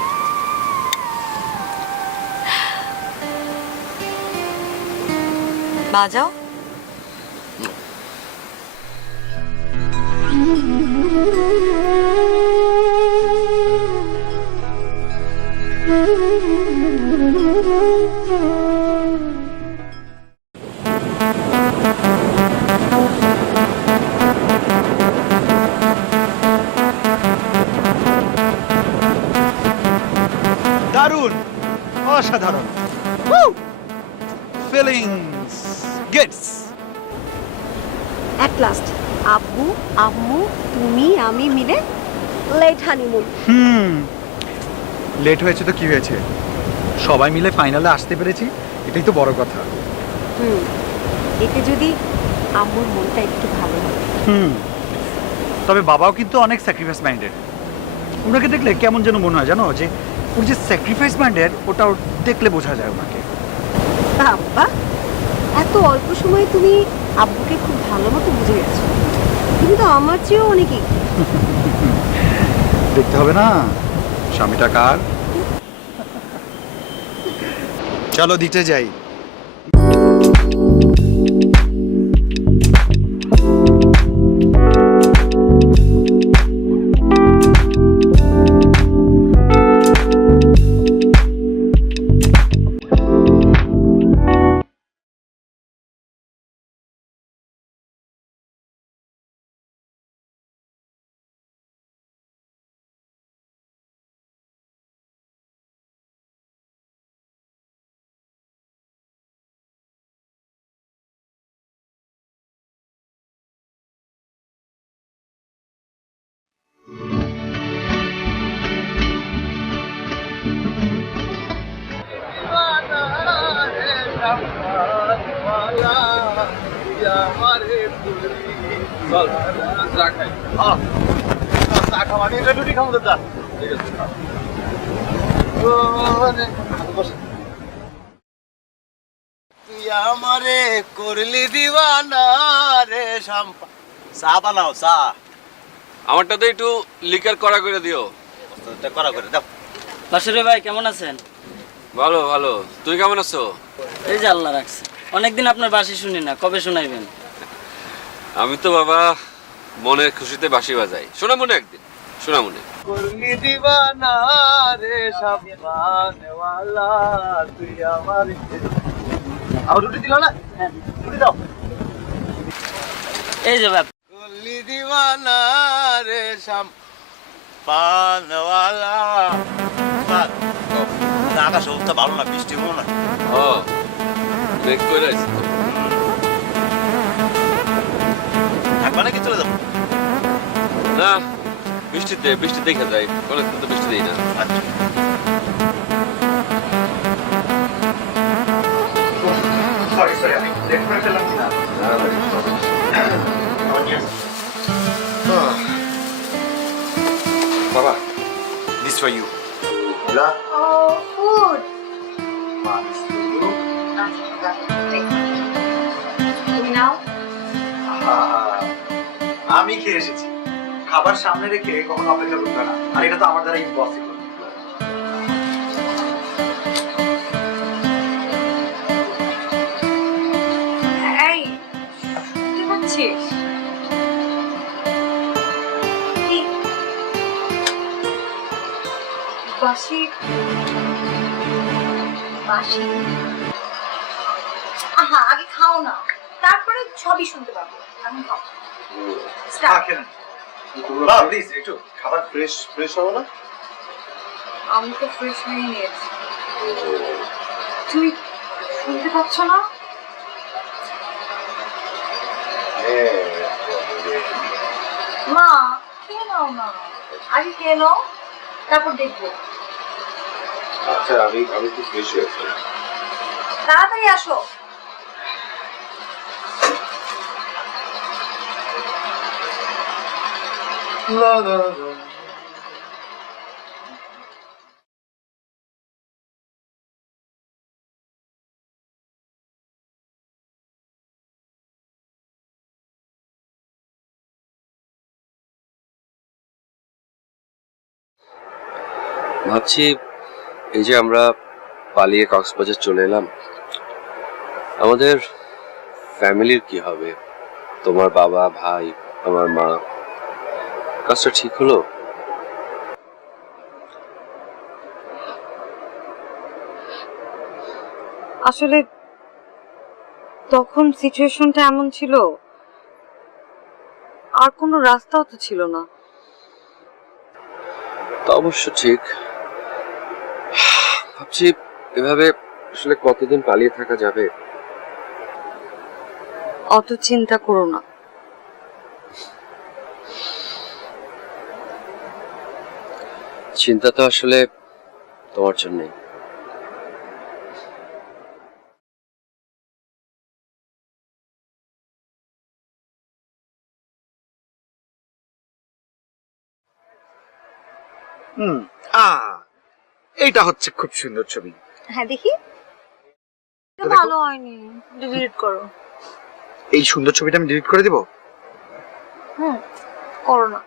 বাজাও। দারুণ, অসাধারণ। Feelings Gates. অ্যাট লাস্ট আব্বু আম্মু তুমি আমি মিলে লেট হানিমুন। লেট হয়েছে তো কি হয়েছে, সবাই মিলে ফাইনালে আসতে পেরেছি, এটাই তো বড় কথা। এতে যদি আম্মুর মনটা একটু ভালো হয়। তবে বাবাও কিন্তু অনেক স্যাক্রিফাইস মাইন্ডেড। ওনাকে দেখলে কেমন যেন মনে হয় জানো, যে ওর যে স্যাক্রিফাইস মাইন্ডেড ওটা দেখলে বোঝা যায় ওনাকে। আব্বা এত অল্প সময়ে তুমি আব্বুকে খুব ভালো মতো বুঝে গেছো। তুমি তো আমার চেয়েও অনেকই। দেখতে হবে না স্বামীটা কার। চলো দিতে যাই। তুই আমারে করলি দিওয়ানা রে শাম্পা। চা বানাও, চা। আমারটাতে একটু লিকার করা করে দিও। করা করে দাও। বাসুরে ভাই কেমন আছেন? ভালো ভালো, তুই কেমন আছো? এই যে আল্লাহ রাখছে, অনেকদিন আপনার বাসি শুনি না, কবে শোনাইবেন? আমি তো বাবা মনের খুশিতে বাঁশি বাজাই। শোনা মনে একদিন, শোনা মনে। করলি দিওয়ানা রে শাম্পানওয়ালা তুই আমারে। আর রুটি দিল না? হ্যাঁ রুটি দাও। এই যে বাপ, করলি দিওয়ানা রে শাম্পানওয়ালা। আকাশ অবস্থা ভালো না, বৃষ্টি মনে না। ও দেখ করে আইছি তো। থাকবা নাকি চলে যাবো? না বৃষ্টি দেখা যায়, অনেকদিন তো বৃষ্টি দেই না। আচ্ছা। সরি আমি লেট করে ফেললাম কি না। বাবা, this for you. Oh, food. তুমি নাও। আমি খেয়ে এসেছি, খাবার সামনে রেখে কখনো অপেক্ষা করতে হয় না, আর এটা তো আমার দ্বারা ইম্পসিবল। এই শুনতে পাচ্ছিস? কি? বাসি বাসি? আহা, আগে খাও না, তারপরে সবই শুনতে পাবো। এখন খাও। Start. প্লিজ একটু খাবার ফ্রেশ ফ্রেশ হবে না? আমি তো ফ্রেশ হয়ে নিয়েছি। তুমি শুনতে পাচ্ছ না? মা, খেয়ে নাও না, আগে খেয়ে নাও, তারপর দেখবো। আচ্ছা আমি আমি খুব ফ্রেশ হয়েছি। তাড়াতাড়ি আসো। ভাবছি এই যে আমরা পালিয়ে কক্সবাজার চলে এলাম, আমাদের ফ্যামিলির কি হবে? তোমার বাবা, ভাই, আমার মা, কাজটা ঠিক হলো? আসলে তখন সিচুয়েশনটা এমন ছিল, আর কোনো রাস্তাও তো ছিল না। তা অবশ্য ঠিক। ভাবছি এভাবে আসলে কতদিন পালিয়ে থাকা যাবে। অত চিন্তা করো না। চিন্তা তো আসলে তোমার জন্যই। হুম, এইটা হচ্ছে খুব সুন্দর ছবি। হ্যাঁ, দেখি। দেখো। ভালো হয়নি, ডিলিট করো। এই সুন্দর ছবিটা আমি ডিলিট করে দিব? হুম, করো না।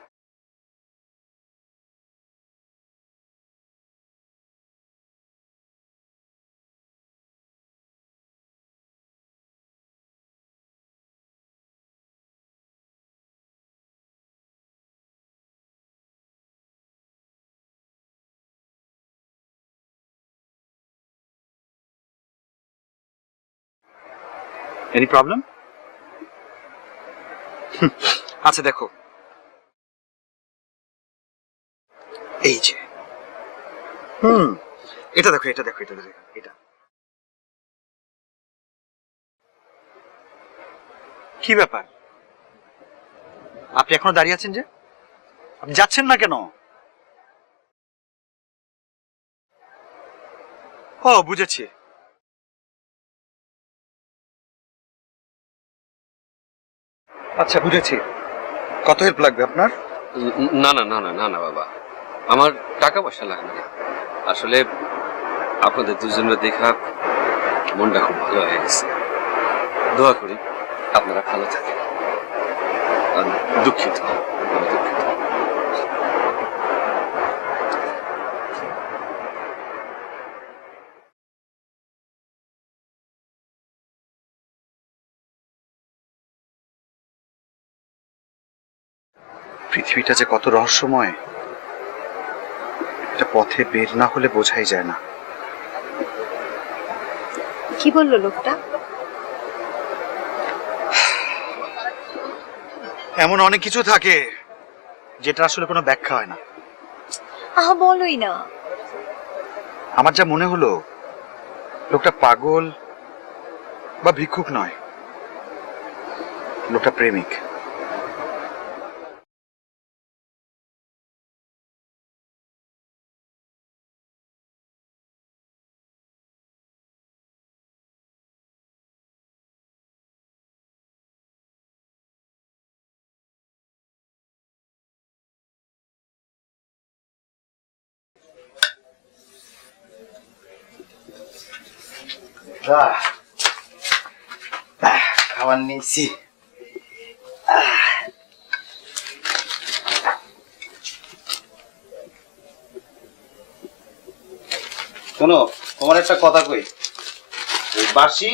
Any problem? আচ্ছা দেখো, এই যে, এটা দেখো, এটা দেখো, এটা দেখো, এটা কি ব্যাপার? আপনি এখনো দাঁড়িয়ে আছেন যে? আপনি যাচ্ছেন না কেন? ও, বুঝেছি। আচ্ছা, বুঝেছি। কত হেল্প লাগবে আপনার? না না না না না না বাবা, আমার টাকা পয়সা লাগবে না। আসলে আপনাদের দুজনের দেখা মনটা খুব ভালো হয়ে গেছে। দোয়া করি আপনারা ভালো থাকেন। আর দুঃখিত, আমি দুঃখিত। পৃথিবীটা যে কত রহস্যময়, এটা পথে বের না হলে বোঝাই যায় না। কি বললো লোকটা? এমন অনেক কিছু থাকে যেটা আসলে কোনো ব্যাখ্যা হয় না। আহা, বলোই না। আমার যা মনে হলো, লোকটা পাগল বা ভিক্ষুক নয়, লোকটা প্রেমিক। খাবার নিয়েছি, শোনো, তোমার একটা কথা কই, এই বাসি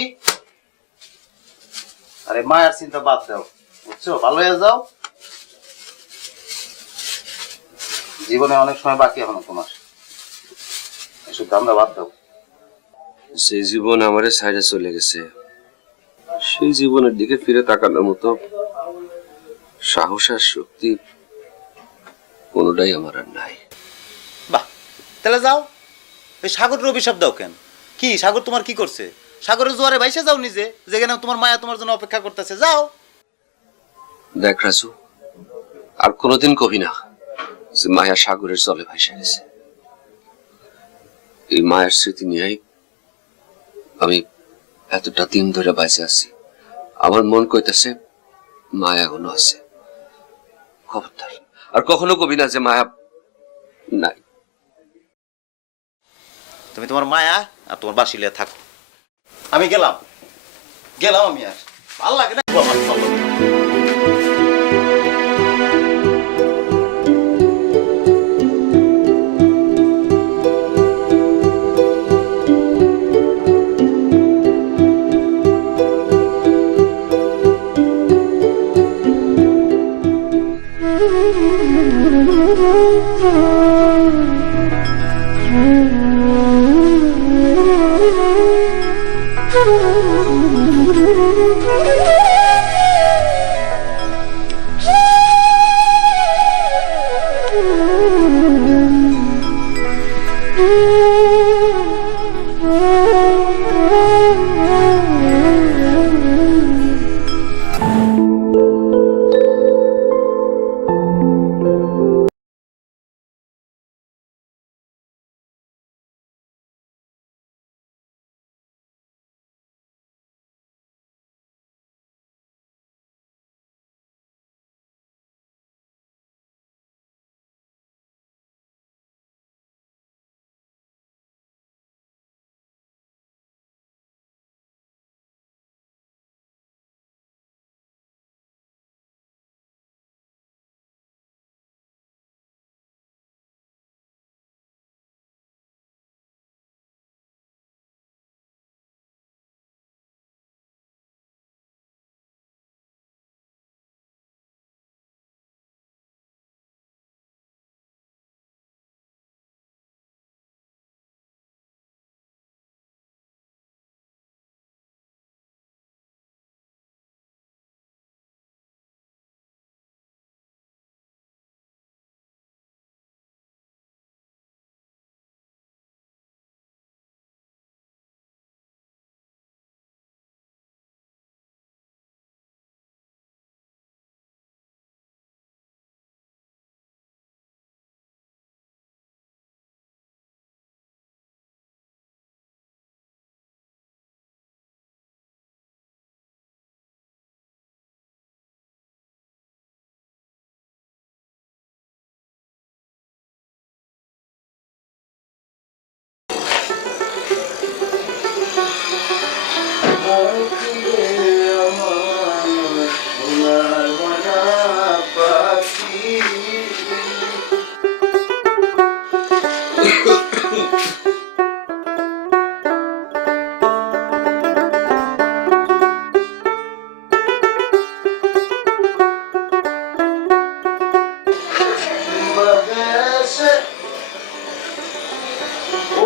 আরে মায়ের চিন্তা বাদ দাও, বুঝছো? ভালো হয়ে যাও, জীবনে অনেক সময় বাকি এখনো তোমার, এসব ধান্দা বাদ দাও। সেই জীবন আমারে সাইডে চলে গেছে, সেই জীবনের দিকে ফিরে তাকানোর মতো সাহস আর শক্তি কোনোটাই আমার আর নাই। বাহ, তাহলে যাও, এই সাগরের অভিশাপ দাও কেন? কি সাগর তোমার কি করছে? সাগরের জোয়ারে ভাইসে যাও নিজে, যেখানে তোমার মায়া তোমার জন্য অপেক্ষা করতেছে, যাও। দেখ রাজু, আর কোনোদিন কবি না যে মায়া সাগরের জলে ভাসে গেছে। এই মায়ের স্মৃতি নিয়েই আমি এতটা দিন ধরে বাইসে আছি। আমার মন কইতেছে মায়া এখনো আছে। খবরদার আর কখনো কবি না যে মায়া নাই। তুমি তোমার মায়া আর তোমার বাসিলে থাকো, আমি গেলাম আমি আর ভালো লাগে না আমার ভালো লাগে না।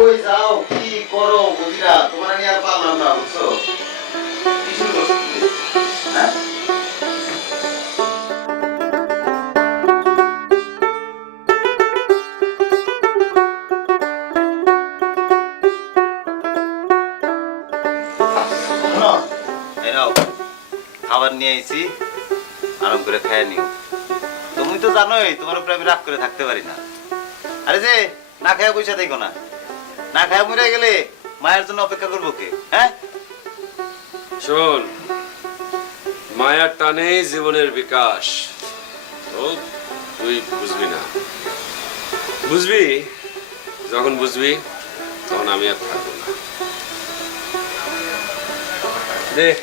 ওই যাও কি করো বুঝিরা, তোমার নিয়ে আর পারলাম না, বুঝছো? কিছু করছো হ্যাঁ? খাবার নিয়ে আইছি, আরাম করে খেয়ে নিও। তুমি তো জানোই তোমার উপরে আমি রাগ করে থাকতে পারি না। আরে যে না খায় পয়সা দেখো না, না খায় মরে গেলে মায়ের জন্য অপেক্ষা করবো কে? হ্যাঁ শোন, মায়ার টানে জীবনের বিকাশ ও তুই বুঝবি না। বুঝবি যখন বুঝবি তখন আমি আর থাকবো না। দেখ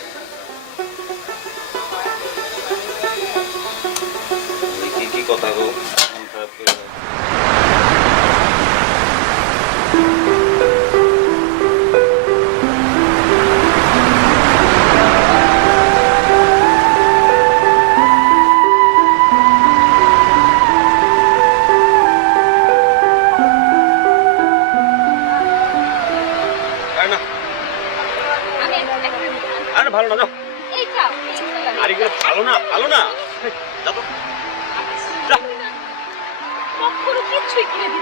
ভালো না ভালো না যা তো। যা।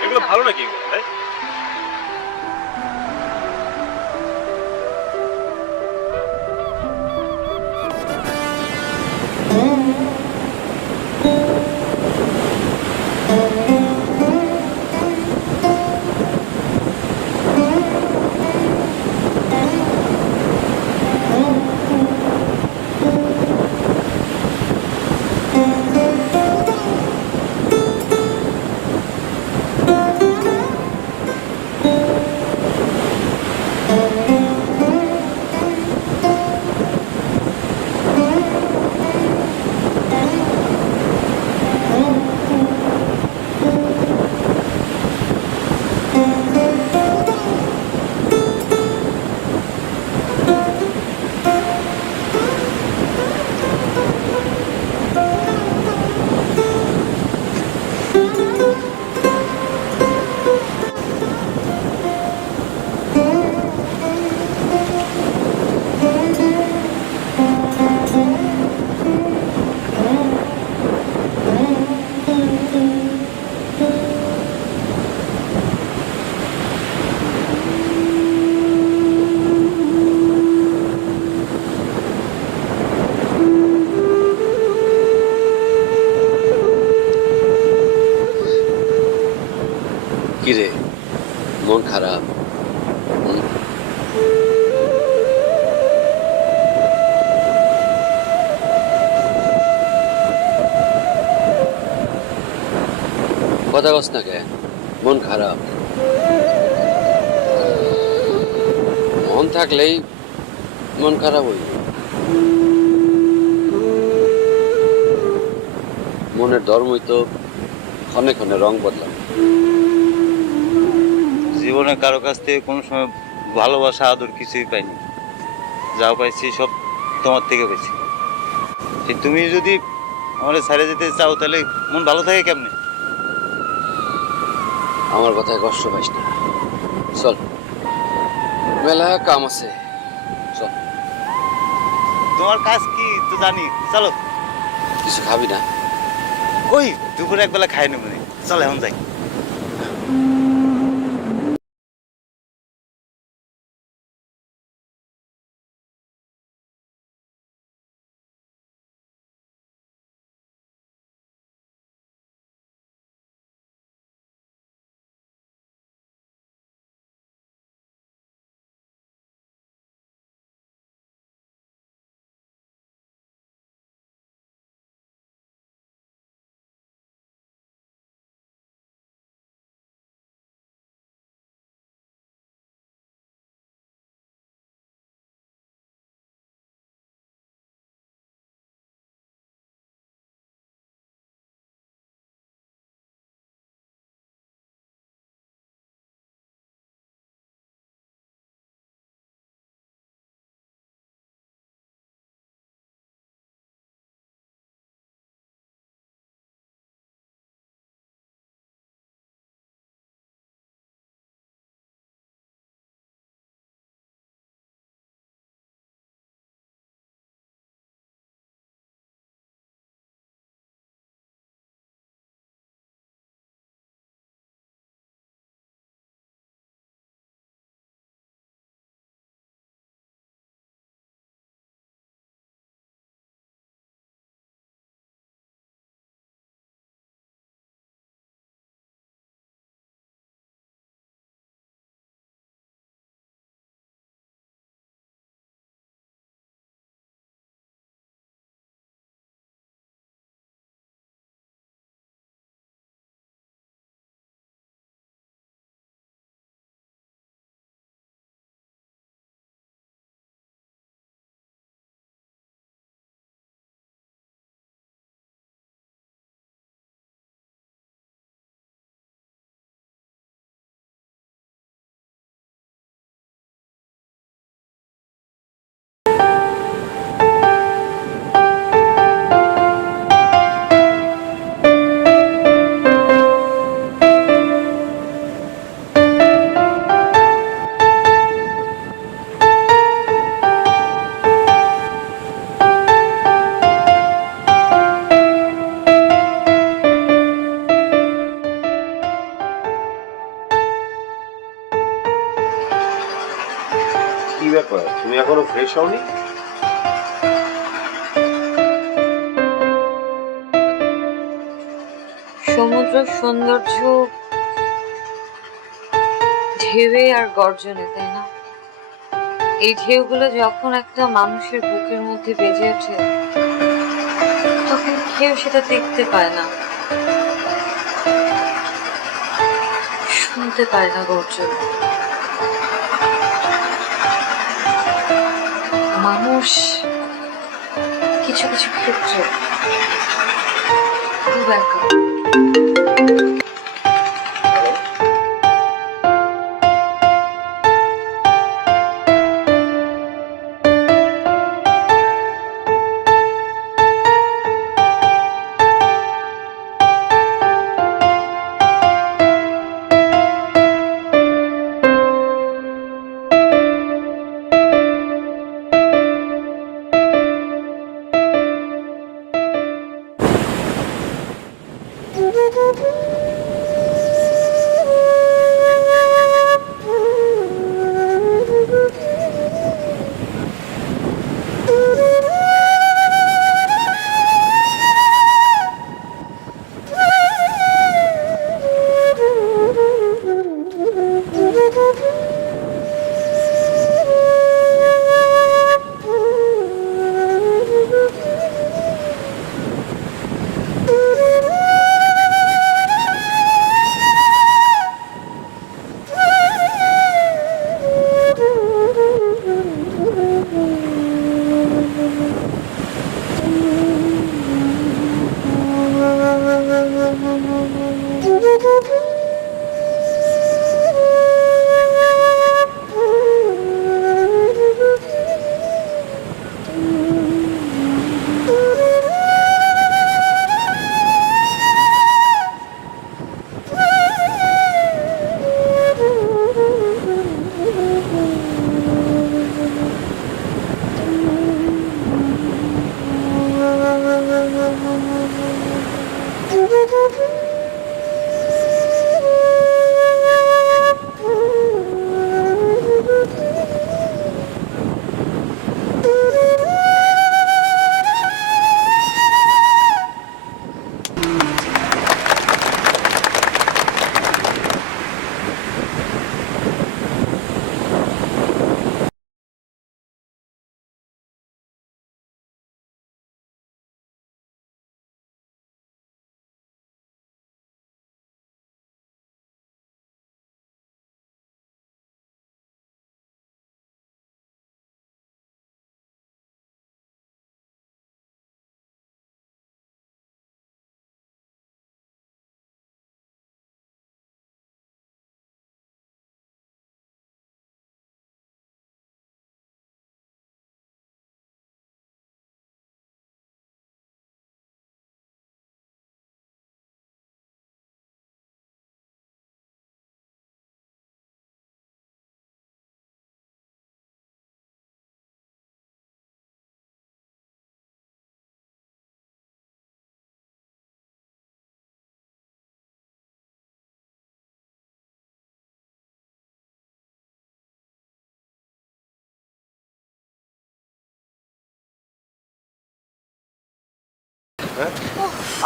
এগুলো ভালো নাকি এগুলো, তাই? কিরে, মন খারাপ? হুম? কথা কস না কে? মন খারাপ? মন থাকলেই মন খারাপ হইব। মনের ধর্মই তো ক্ষণে ক্ষণে রং বদলাম। জীবনে কারো কাছ থেকে কোনো সময় ভালোবাসা আদর কিছুই পাইনি, যাও পাইছি সব তোমার থেকে পাইছি। তুমি যদি আমার ছেড়ে যেতে চাও তাহলে মন ভালো থাকে কেমনে? আমার কথায় কষ্ট পাইস না, চল, মেলা কাম আছে, চল। তোমার কাজ কি তো জানি, চলো। কিছু খাবি না? ওই দুপুরে একবেলা খাই নেব, চল এখন যাই। এখনো ফ্রেশ হওনি? সমুদ্রের সৌন্দর্য ঢেউয়ে আর গর্জনে, তাই না? এই ঢেউগুলো যখন একটা মানুষের বুকের মধ্যে বেজে ওঠে তখন কেউ সেটা দেখতে পায় না, শুনতে পায় না গর্জন। মানুষ কিছু কিছু ক্ষেত্রে খুব একা।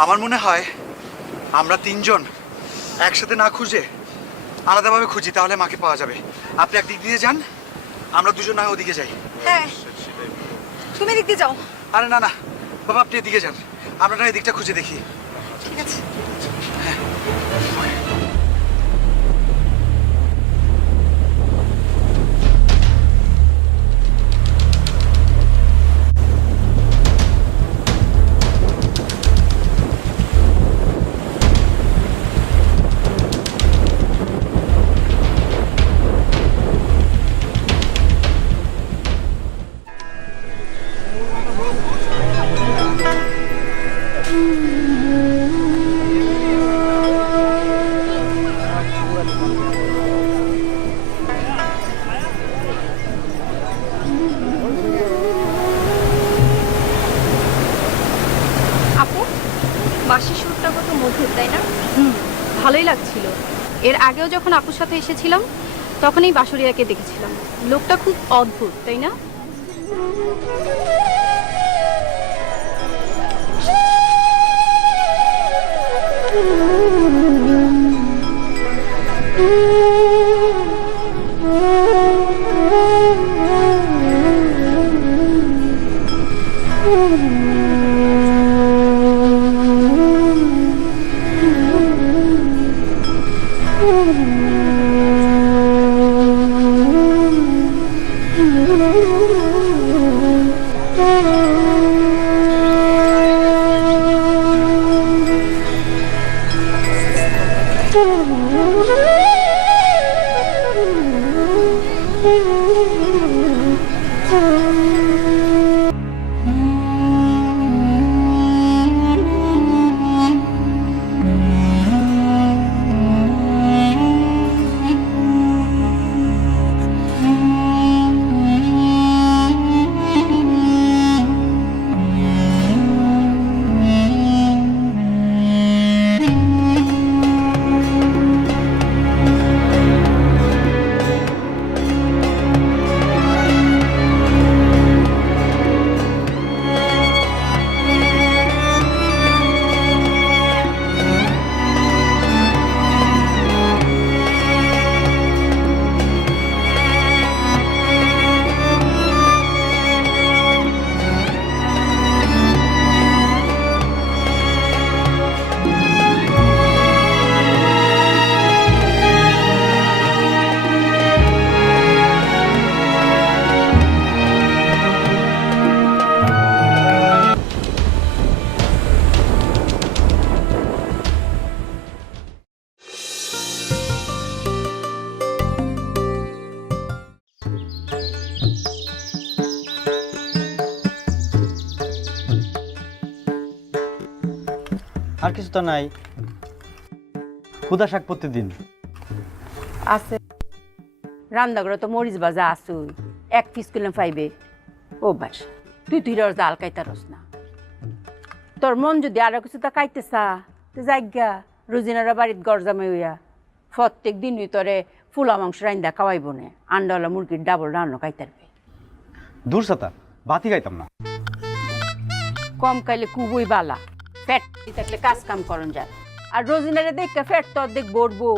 আমার মনে হয় আমরা তিনজন একসাথে না খুঁজে আলাদাভাবে খুঁজি, তাহলে মাকে পাওয়া যাবে। আপনি একদিক দিয়ে যান, আমরা দুজন না ওদিকে যাই। হ্যাঁ, তুমি দিক দিয়ে যাও। আরে না না বাবা, আপনি এদিকে যান, আমরা না এদিকটা খুঁজে দেখি। ঠিক আছে। বাঁশির সুরটা কত মধুর, তাই না? ভালোই লাগছিল। এর আগেও যখন আপুর সাথে এসেছিলাম তখন এই বাঁশরিয়াকে দেখেছিলাম। লোকটা খুব অদ্ভুত, তাই না? আর কিছু তো নাই, খুদা শাক প্রতিদিন আছে রান্না করে তো মরিচ ভাজা আসুই এক পিস করলাম পাইবে ও বাস তুই রস ডাল কাইতা রস না তোর মন যদি আরো কিছু তা কাইতেছা তো যাজ্ঞা রোজিনারা বাড়িত গরজামে হইয়া প্রত্যেক দিনই তোরে ফুলা মাংস রান্দা খাওয়াইব নে আন্ডাওয়ালা মুরগির ডাবল রান্না খাইতারবে দূর সাতা বাতি গাইতাম না। কম খাইলে খুবই বালা ফ্যাট থাকলে কাজ কাম করন যায় আর রোজিনারে দেখে ফ্যাট তোর দেখ বড়বো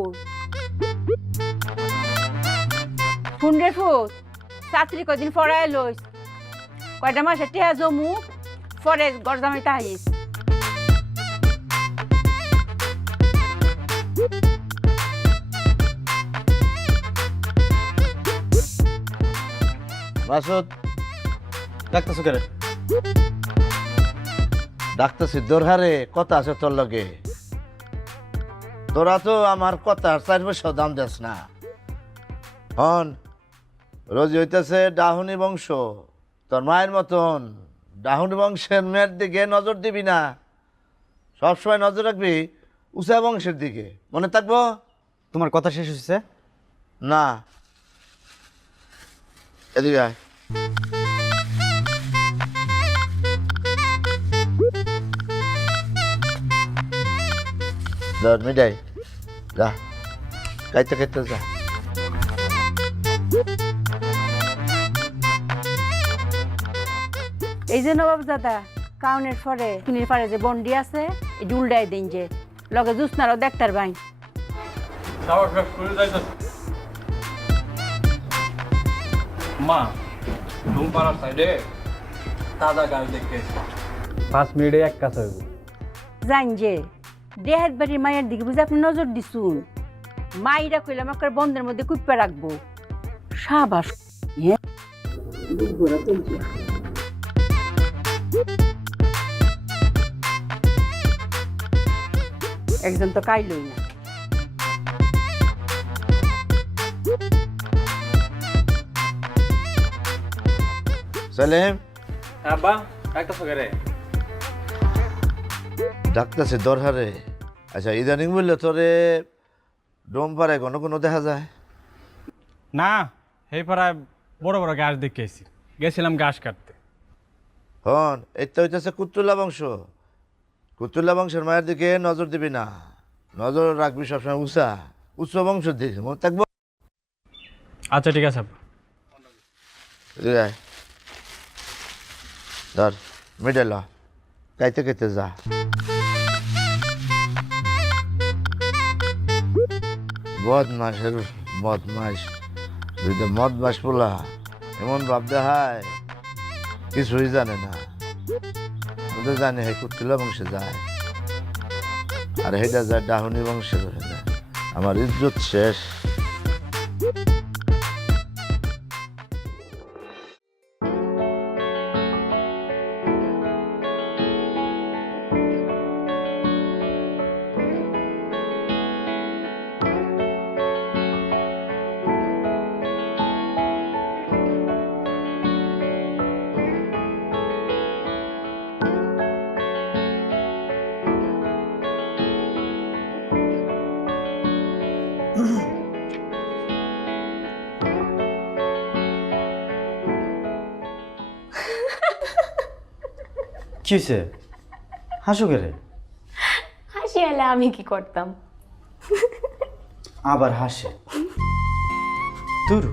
শুনরে ফুট চাকরি কদিন ফরাই লইস কয়টা মাসে টেহা জমু পরে গরদামিতে আহিস মাসুদ ডাকতেছো কেন? ডাক্তারছি দরহারে কথা আছে তোর লগে। তোরা তো আমার কথা 4 পয়সা দাম দেস না। হন রোজি হইতেছে ডাহুনি বংশ, তোর মায়ের মতন ডাহুনি বংশের মেয়ের দিকে নজর দিবি না, সবসময় নজর রাখবি উষা বংশের দিকে, মনে থাকবো? তোমার কথা শেষ হয়েছে? না, এদিকে আয়। ধর মিঠাই, যা খাইতে খাইতে যা। এই যে নবাব দাদা কাউনের পরে কিনের পারে যে বন্ডি আছে এই ডুলডাই দিন যে লগে জুসনারও দেখতার ভাই মা ধুমপাড়ার সাইডে তাজা গাছ দেখতে 5 মিনিটে এক কাজ হইব। জান যে দেহের বাড়ির মায়ের দিকে বুঝে আপনি নজর দিছুন, মাইরা কইলাম একটা বন্ধের মধ্যে কুপ্পা রাখবো সাবাস। একজন তো কাইলই না। সালেম, আব্বা ডাকতেছো কেন? ডাক্তারছে দরহারে। আচ্ছা, ইদানিং বললে তোরে ডোম পাড়ায় কোনো কোনো দেখা যায় না, এই পাড়ায় বড় বড় গাছ দেখে এসেছি, গেছিলাম ঘাস কাটতে। হন এটা হইতেছে কুতুল্লা বংশ। কুতুল্লা বংশের মায়ের দিকে নজর দিবি না, নজর রাখবি সবসময় উচ্চ বংশের দিকে, মনে থাকবো? আচ্ছা ঠিক আছে আব্বা। এদিকে আয়। ধর মিডেল গাইতে গাইতে যা। বদমাসের বদমাস, দুইটা মদমাস পোলা এমন ভাব দেখায় কিছুই জানে না। ওদের জানে হে কুটকিলা বংশে যায়, আর হেটা যায় ডাহনি বংশের। আমার ইজ্জত শেষ। কি হয়েছে? হাসো কে রে? হাসি এলে আমি কি করতাম? আবার হাসে তোর।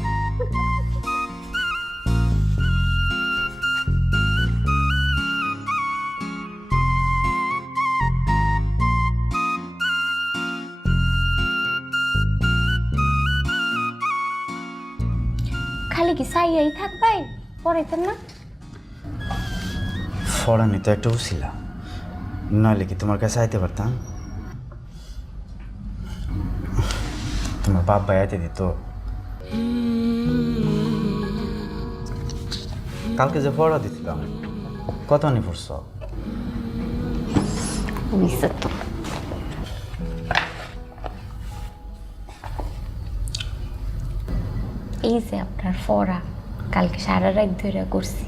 খালি কি চাইয়াই থাকবাই, পড়াইতেন না? ফড়ানি তো একটা উছিলা, নাহলে কি তোমার কাছে আইতে পারতাম? তোমার বাপ ভাই আইতে দিত। কালকে যে পড়া দিছিলাম কত নি পড়ছ? এই যে আপনার পড়া কালকে সারা রাত ধরে করছি।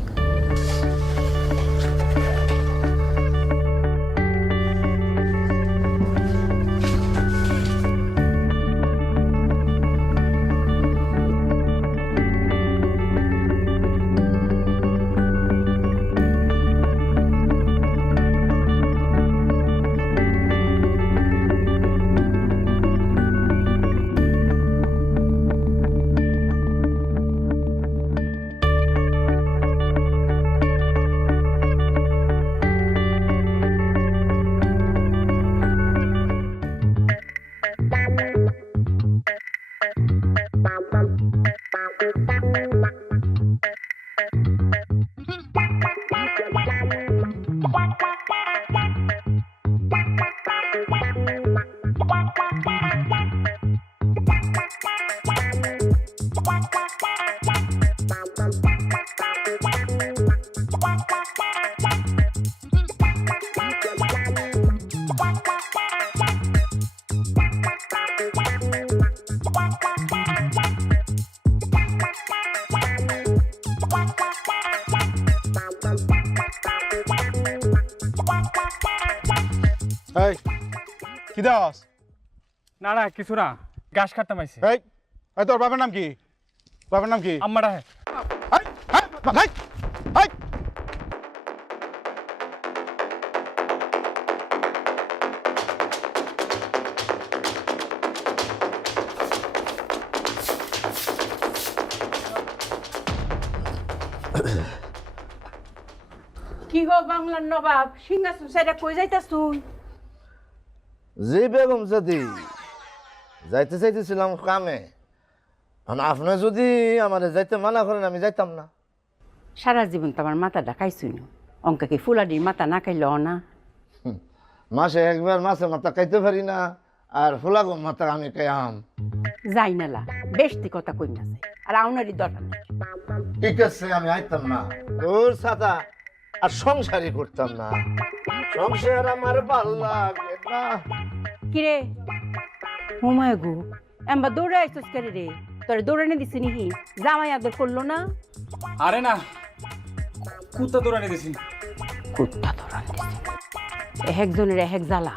এই কি দাস? না না কিছু না, ঘাস কাটতে পাইছি। এই এই তোর বাবার নাম কি? বাবার নাম কি? আম্মারা হে। এই এই এই কি গো বাংলার নবাব, সিংহাসন সাইডা কই যাইতাছ তুই? জি বেগম যদি যাইতে চাইতেছিলাম কামে, আপনি যদি আমার যাইতে মানা করেন আমি যাইতাম না। সারা জীবন তো আমার মাথাটা খাইছুই না, অঙ্কাকে ফুলাডির মাথা না খাইল না। মাসে একবার মাছে মাথা খাইতে পারি না, আর ফুলাগো মাথা আমি খাইয়াম। যাই নালা বেশি কথা কই না, আর আউনারই দরকার নেই। ঠিক আছে আমি আইতাম না, তোর সাথা আর সংসারই করতাম না। সংসার আমার ভালো লাগে না। কিরে হুমায় গো, এমবা দৌড়ে আইসস করে রে? তোরে দৌড়ানি দিছি নাকি? জামাই আদর করলো না? আরে না, কুত্তা দৌড়ানি দিছি। কুত্তা দৌড়ানি দিছি, একজনের এক জ্বালা।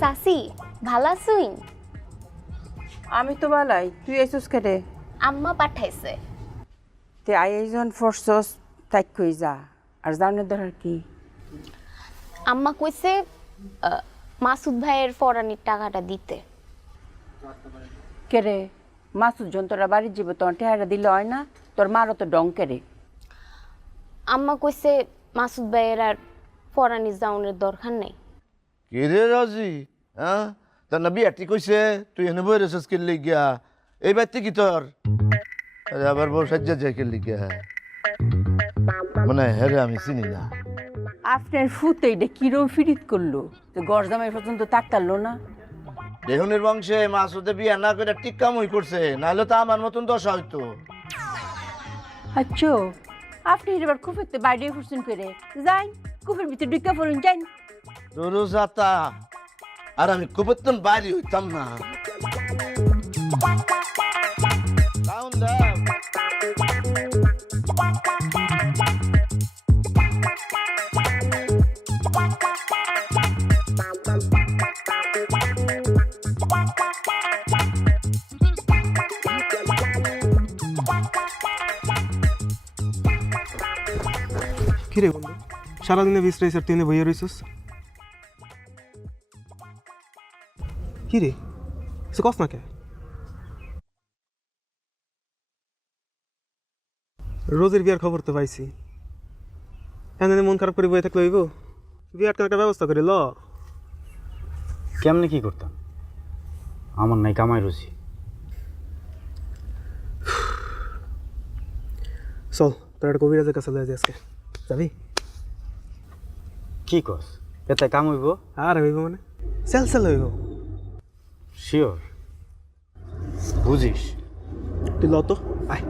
চাচি ভালো আছুই? আমি তো বালাই, তুই আইসস করে? আম্মা পাঠাইছে। তে আয়োজন ফোর্সস তাই কই যা, আর জানের দরকার কি? আম্মা কইছে মাসুদ ভাইয়ের ফরানির টাকাটা দিতে। কে রে মাসুদ যন্ত্ররা বাড়ির যাবো তোমার টেহারা দিলে হয় না? তোর মারও তো ডং কেরে। আম্মা কইছে মাসুদ ভাইয়ের আর ফরানি যাওনের দরকার নাই। কে রে রাজি? হ্যাঁ, তার না বিয়াটি কইছে তুই এনে বই রেছিস কিনলি গিয়া, এই বাড়িতে কি তোর? আরে আবার বউ সাজ্জা যায় কিনলি গিয়া, মানে হ্যাঁ রে আমি চিনি না। আপনার ফুতে এটা কিরম ফিরিত করলো তো গরজামাই পর্যন্ত তাকালো না? দেহনের বংশে মাসুদে বিয়া না করে টিক্কামই করছে, নাহলে তো আমার মতন দশা হইতো। আচ্ছা আপনি এবার কুফেতে বাইরে ফুসুন করে যাই, কুফের ভিতরে ঢুকা পড়ুন যাই। তোরও যাতা, আর আমি কুপত্তন বাইরে হইতাম না। Down, down. কিরে বন্ধু, সারাদিনে বিশ্রাইছ আর তুই বইয়ে রইছিস? কিরে সে কস না কে? রোজের বিয়ার খবর তো পাইছি, এনে মন খারাপ করে বই থাকলে হইব? বিয়ার একটা ব্যবস্থা করে ল। কেমনে কি করতাম, আমার নাই কামাই রুচি। চল তোর একটা কবিরাজের কাছে লয়ে যাই আজকে, যাবি? কি কস, এতে কাম হইব? আর হইব মানে সেল হইব। শিওর? বুঝিস? তুই ল তো, আয়।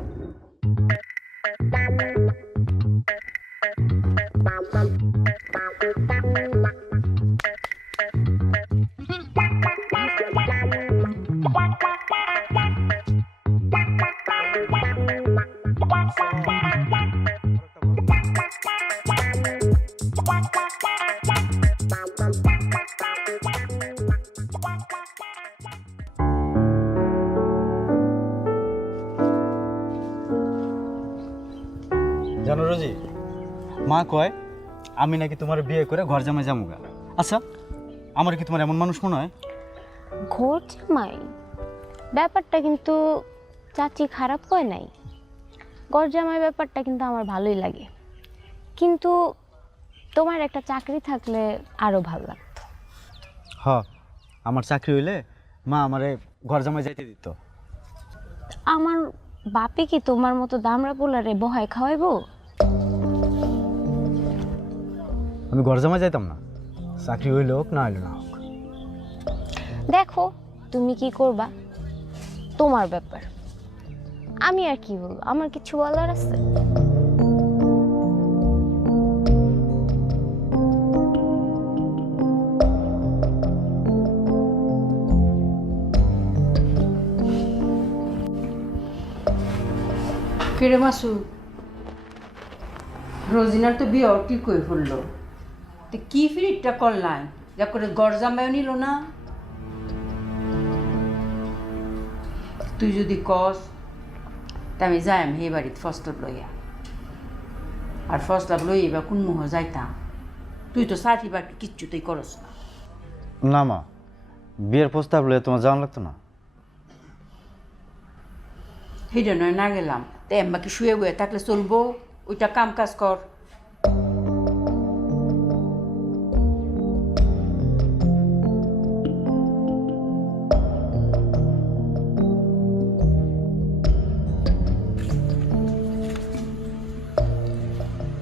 জানো রোজি, মা কয় আমি নাকি তোমার বিয়ে করে ঘর জামাই যামুগা। আচ্ছা আমার কি তোমার এমন মানুষ মনে হয়? ঘর জামাই ব্যাপারটা কিন্তু চাচি খারাপ কয় নাই। ঘর জামাই ব্যাপারটা কিন্তু আমার ভালোই লাগে, কিন্তু তোমার একটা চাকরি থাকলে আরো ভালো লাগতো। হ, আমার চাকরি হইলে মা আমারে ঘর জামাই যাইতে দিত। আমার বাপে কি তোমার মতো দামড়া পোলারে বহায় খাওয়াইবো? আমি ঘর জামাই যাইতাম না, চাকরি হইলে হোক না হইলে না হোক। দেখো তুমি কি করবা, তোমার ব্যাপার। আমি আর কি বলবো, আমার কিছু বলার আছে? কিরে মাসু, রোজিনার তো বিয়ে ঠিক হয়ে পড়লো, তো কি ফিরিটটা করলাম যা করে গরজামায়ও নিল না? তুই যদি কস তা আমি যাই আমি এই বাড়িতে ফসল লইয়া, আর ফসলাপ লই বা কোন মুহ যাইতাম। তুই তো চাকরি বাকরি কিচ্ছুতেই করস না। না মা, বিয়ের প্রস্তাব লয়ে তোমার জানা লাগতো না? সেইটা নয় না গেলাম, তাই আম্মাকে শুয়ে বয়ে থাকলে চলবো? ওইটা কাম কাজ কর।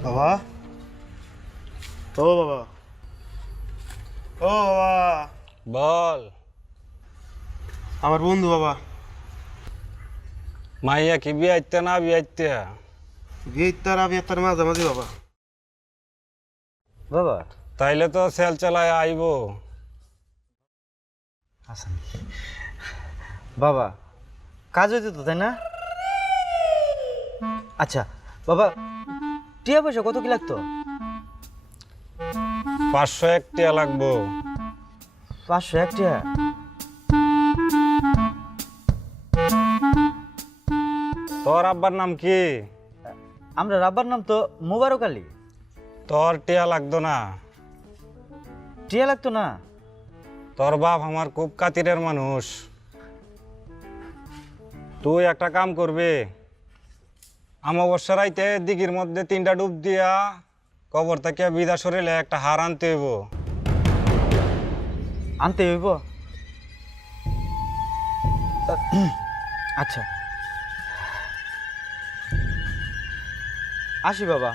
বাবা, ও বাবা, ও বাবা, বল। আমার বন্ধু বাবা। মাইয়া কি বিয়াইতে না বিয়াইতে? বিয়ের মাঝামাঝি বাবা। বাবা তাইলে তো সেল চালায় আইব। আচ্ছা বাবা, কাজ হইতে তো তাই না? আচ্ছা বাবা, টিয়া পয়সা কত কি লাগতো? 501 টিয়া লাগবো। 501 টিয়া? তোর আব্বার নাম কি? আমরা আব্বার নাম তো মোবারক আলী। তোর টিয়া লাগতো না, টিয়া লাগতো না। তোর বাপ আমার খুব কাতিরের মানুষ। তুই একটা কাম করবে, অমাবস্যা রাইতে দিঘির মধ্যে 3টা ডুব দিয়া কবর থেকে বিদা শরীরে একটা হার আনতে হইব। আনতে হইব? আচ্ছা আসি বাবা।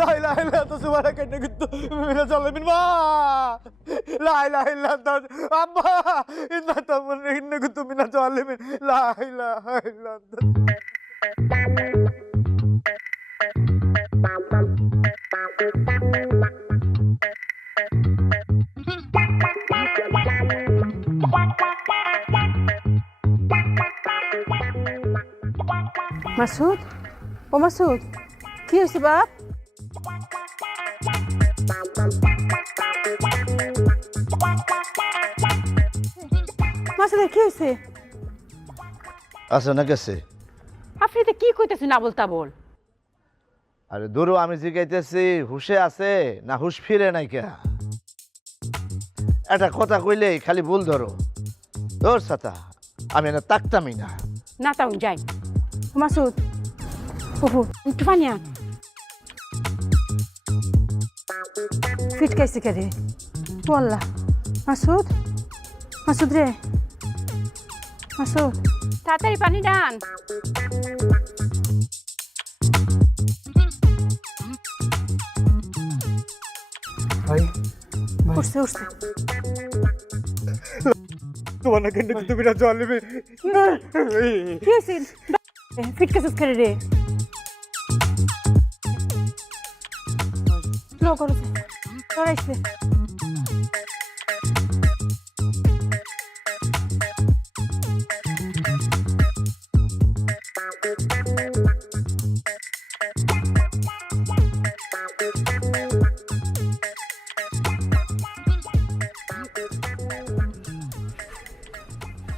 لا اله الا انت سبحانك اني كنت من الظالمين ما لا اله الا انت ابا انت اني كنت من الظالمين لا اله الا انت মাসুদ, ও মাসুদ, কি হয়েছে বাপ? মাসুদের কি হয়েছে? আচ্ছা না গেছে। আপনি তো কি কইতেছেন আবল তাবল? আরে দূর আমি জিজ্ঞাইতেছি হুশে আছে না হুশ ফিরে নাই কে? একটা কথা কইলেই খালি ভুল ধরো। তোর সাথে আমি না তাকতামই না। না তাও যাই। মাসুদ, ওহো একটু পানি আন। ফিটকাইছে কে রে? ওয়াল্লাহ মাসুদ, মাসুদ রে, মাসুদ তাড়াতাড়ি পানি ডান। ভাই উঠছে উঠছে। তোমার কেন কিন্তু বিনা জলিবে কি হয়েছে? ফিটকাইছিস কে রে? লো করো সরাইছে।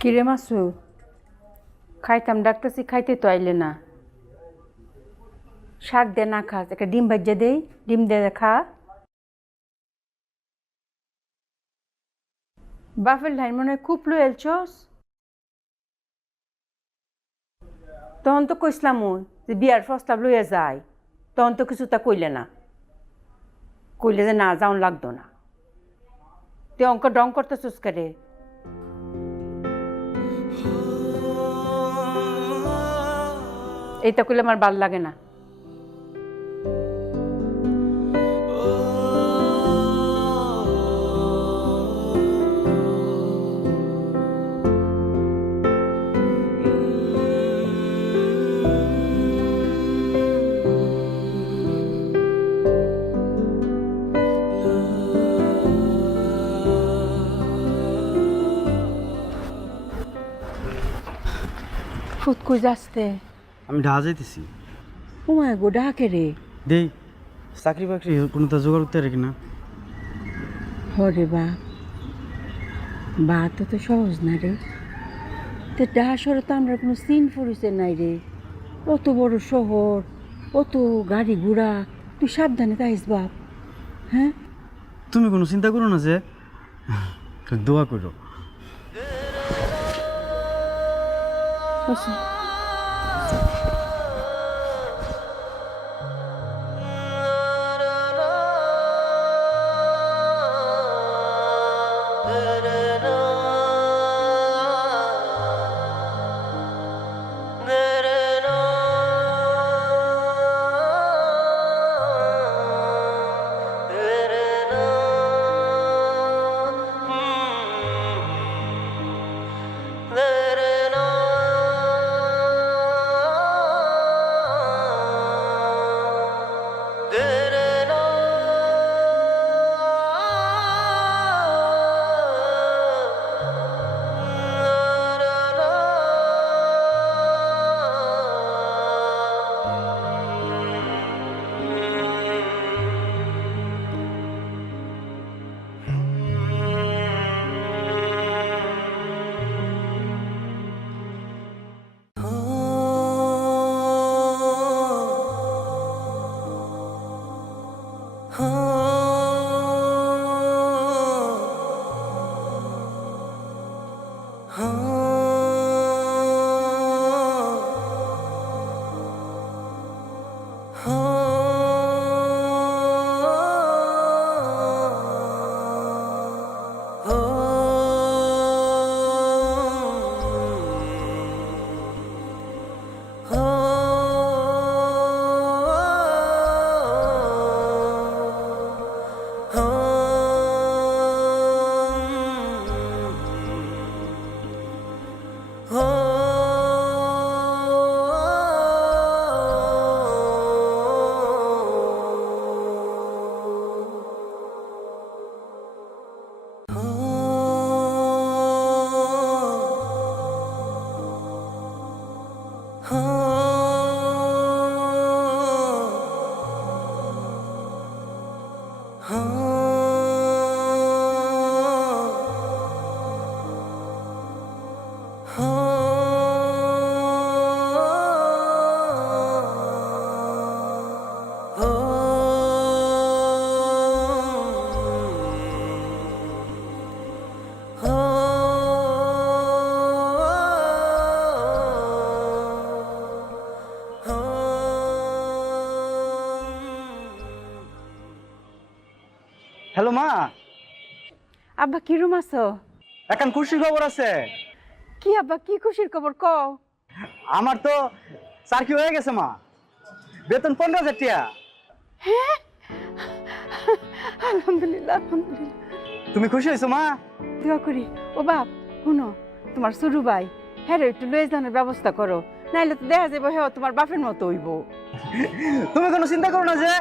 কিরে মাসুদ, খাইতাম ডাক্তারছি, খাইতে তো আইলে না। শাক দে না খাস, একটা ডিম ভাজ্যা দেই, ডিম দিয়ে খা। বাপের লাইন মনে হয় খুব লুয়েলছস। তখন তো কইসলাম যে বিয়ার প্রস্তাব লইয়া যায়, তখন তো কিছু তা কইলে না, কইলে যে না যাওন লাগতো না। তুই অঙ্ক ডং করতেছিস করে? এইটা কইলে আমার ভাল লাগে না। ফুট কই যাচ্ছে? আমি ঢাকা যাইতেছি। ওমায় গো ডাকে রে। দেই চাকরি বাকরি কোনো তো জোগাড় করতে রেখে না। হরে বা বা তো সহজ না রে। তো ডাহাশহরে তো আমরা কোনো সিন পরিচয় নাই রে। অত বড় শহর, অত গাড়ি ঘোড়া, তুই সাবধানে থাইস বাপ। হ্যাঁ তুমি কোনো চিন্তা করো না যে, দোয়া করো। আচ্ছা হ্যালো মা। আব্বা কিরম আছো? এখন খুশির খবর আছে। কি আব্বা কি খুশির খবর কও? আমার তো চাকরি হয়ে গেছে মা, বেতন 15,000 টাকা। হ্যাঁ আলহামদুলিল্লাহ আলহামদুলিল্লাহ। তুমি খুশি হয়েছো মা? দোয়া করি। ও বাপ শুনো, তোমার সরু ভাই হ্যাঁ একটু লয়ে যাওয়ার ব্যবস্থা করো, নাইলে তো দেখা যাবো হ্যাঁ তোমার বাপের মতো হইব। তুমি কোনো চিন্তা করো না যে,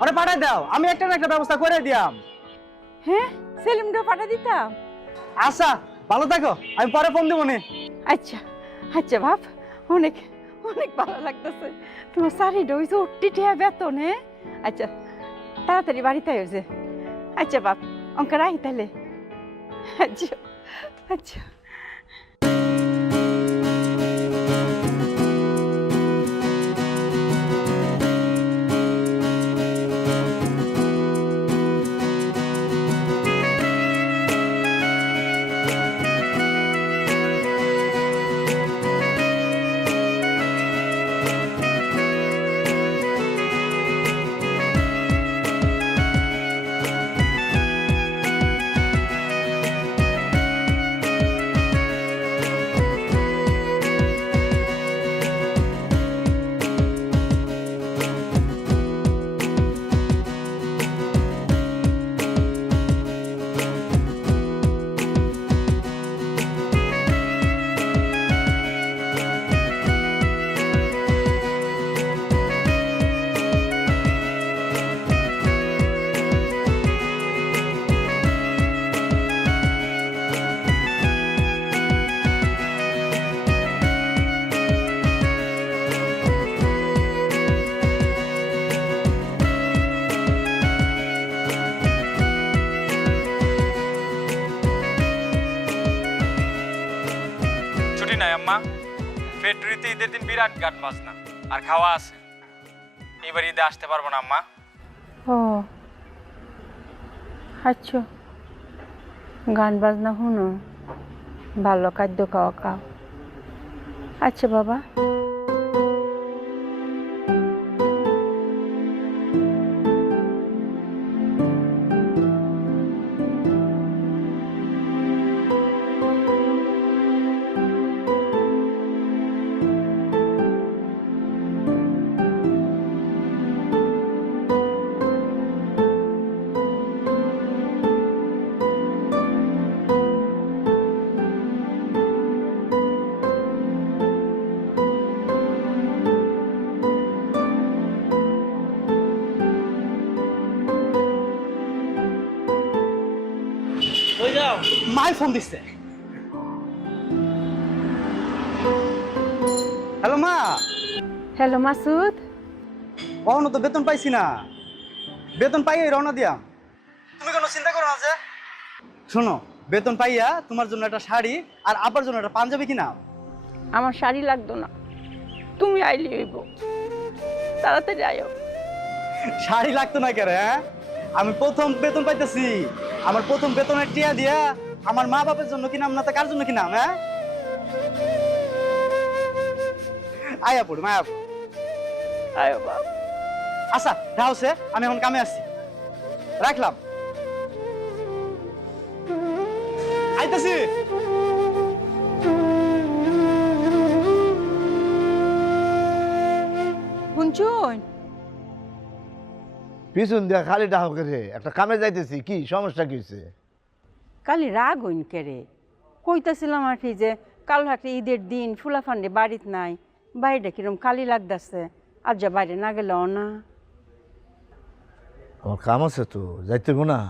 আরে পাঠাই দাও, আমি একটা না একটা ব্যবস্থা করে দিয়াম। হ্যাঁ সেলিমটা পাঠা দিতাম। আচ্ছা ভালো থাকো, আমি পরে ফোন দিব নি। আচ্ছা আচ্ছা বাপ, অনেক অনেক ভালো লাগতেছে। তোমার শাড়িটা হয়েছে 80 টাকা বেতন। হ্যাঁ আচ্ছা তাড়াতাড়ি বাড়িতে হয়েছে। আচ্ছা বাপ অঙ্ক রাখি তাহলে। আচ্ছা আচ্ছা। ঈদের দিন বিরাট গান বাজনা আর খাওয়া আছে। এবার ঈদে আসতে পারবো না আম্মা। ও আচ্ছা, গান বাজনা শুনো, ভালো খাদ্য খাওয়া খাও। আচ্ছা বাবা। মাই ফোন দিচ্ছে। হ্যালো মা। হ্যালো মাসুদ। কখনো তো বেতন পাইছি না, বেতন পাইয়ে রওনা দিয়া। তুমি কোনো চিন্তা করো না যে। শোনো, বেতন পাইয়া তোমার জন্য একটা শাড়ি আর আপার জন্য একটা পাঞ্জাবি কিনা। আমার শাড়ি লাগতো না, তুমি আইলি হইব, তাড়াতাড়ি আয়ো। শাড়ি লাগতো না কেন? হ্যাঁ, আমি প্রথম বেতন পাইতেছি, আমার প্রথম বেতনের টিয়া দিয়া আমার মা বাপের জন্য কিনাম না, তা কার জন্য কিনাম? হ্যাঁ, আয়া পড়ি মায়া পড়ি। আয়ো বাপ। আচ্ছা রাহছে, আমি এখন কামে আসছি, রাখলাম, আইতাছি। শুনছুন? পিছন দিয়া খালি ডাহ করে একটা কামে যাইতেছি, কি সমস্যা কি হয়েছে? কালি রাগ হইন কেরে, কইতাছিলাম আর কি যে কাল একটা ঈদের দিন ফুলাফান্ডে বাড়িত নাই, বাইরেটা কিরম খালি লাগতেছে, আর যা বাইরে না গেল না। আমার কাম আছে তো, যাইতে গো না।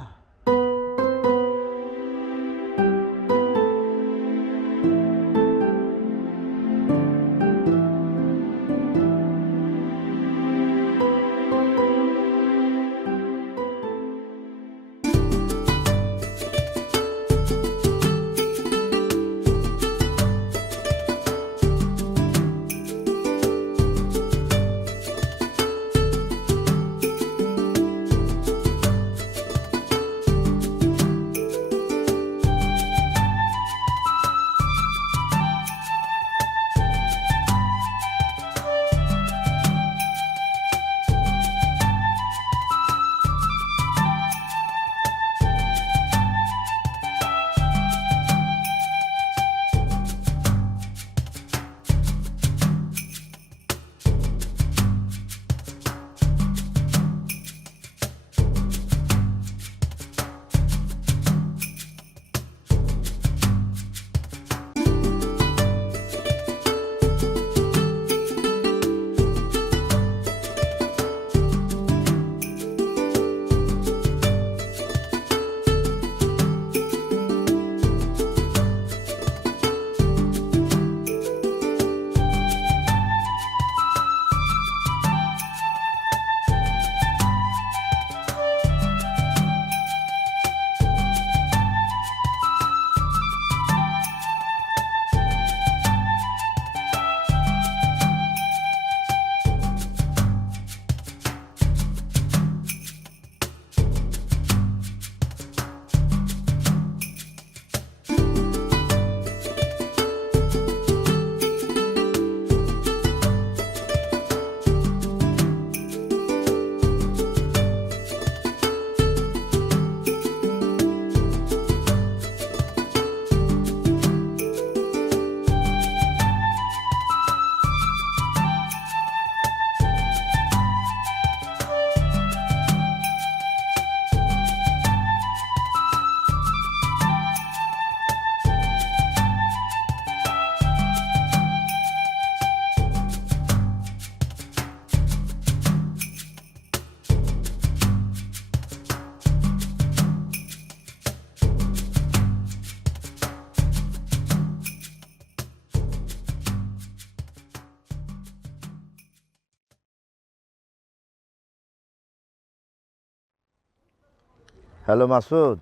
হ্যালো মাসুদ।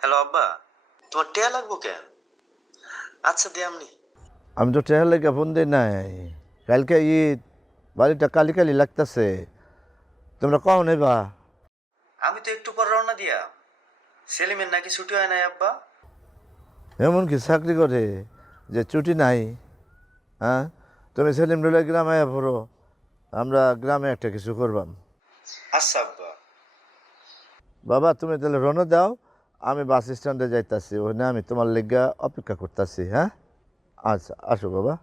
হ্যালো আব্বা, তোমার টেয়া লাগবো কেন? আচ্ছা দে আমনি। আমি তো টেহার লেগে ফোন দিই নাই, কালকে ঈদ, বাড়িটা কালি কালি লাগতেছে, তোমরা কখন নেবা? আমি তো একটু পর রওনা দিয়া। সেলিমের নাকি ছুটি হয় নাই আব্বা? এমন কি চাকরি করে যে ছুটি নাই? হ্যাঁ, তুমি সেলিম রইলে গ্রামে পড়ো, আমরা গ্রামে একটা কিছু করবাম। আচ্ছা আব্বা। বাবা তুমি তাহলে রওনা দাও, আমি বাস স্ট্যান্ডে যাইতাছি, ওখানে আমি তোমার লেগা অপেক্ষা করতেছি। হ্যাঁ, আচ্ছা আসো বাবা।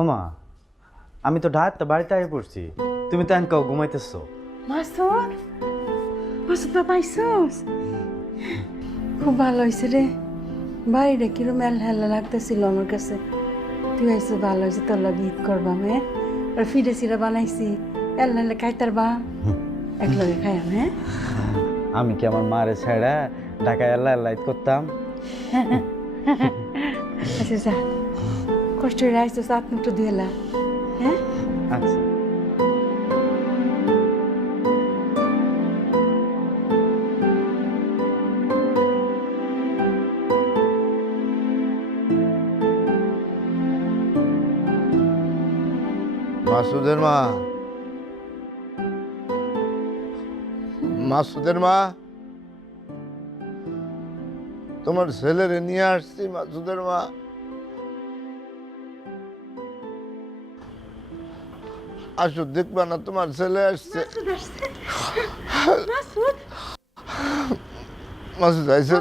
ওমা, আমি তো ঢাকা বাড়িতে আগে পড়ছি, তুমি তো এনকাও ঘুমাইতেছো। মাসুদ, মাসুদ পাইছস? খুব ভালো হয়েছে রে, বাড়িটা কিরম হেলা লাগতেছিল আমার কাছে। তুই আইসো, ভালো হয়েছে, তোর লাগে ঈদ করবাম। হ্যাঁ, আর ফিরে সিরা বানাইছি, এল্লা খাইতার বা এক লগে খাইয়াম। হ্যাঁ, আমি কি আমার মারে ছেড়া ঢাকায় আল্লাহ আল্লাহ ঈদ করতাম? আচ্ছা যা, কষ্ট হয়ে আইসো, সাত মুখটা ধুয়েলা। হ্যাঁ আচ্ছা। মাসুদের মা, মাসুদের মা, তোমার ছেলেরে নিয়ে আসছি। মাসুদের মা, আসো, দেখবা না তোমার ছেলে আসছে। মাসুদ আইসে।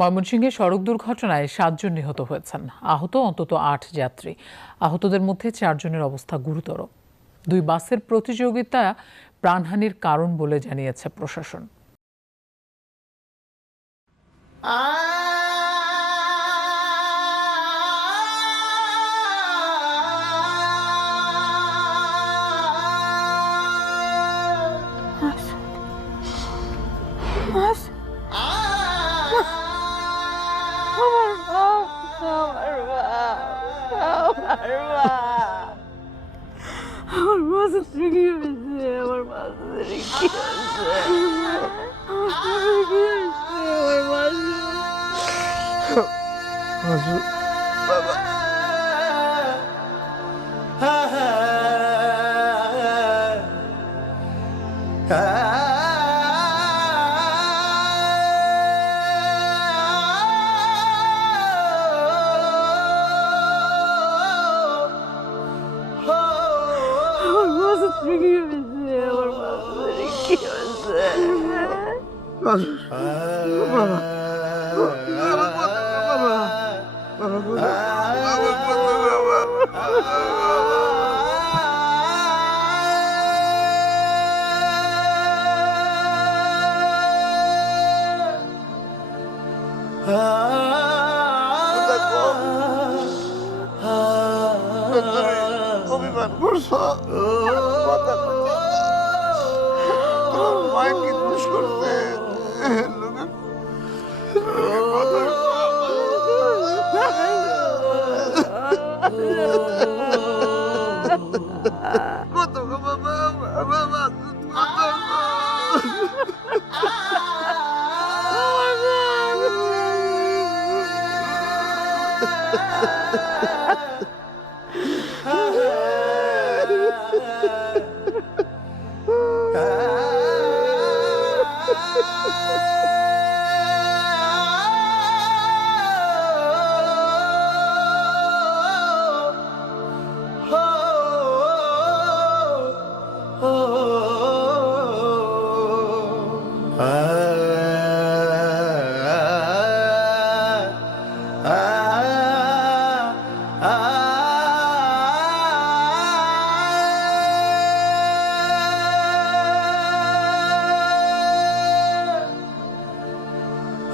ময়মনসিংহে সড়ক দুর্ঘটনায় 7 জন নিহত হয়েছেন, আহত অন্তত 8 যাত্রী। আহতদের মধ্যে 4 জনের অবস্থা গুরুতর। 2 বাসের প্রতিযোগিতা প্রাণহানির কারণ বলে জানিয়েছে প্রশাসন। অভিমান করছো, কথা তোমার মায় কি দোষ করছে?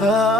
Ah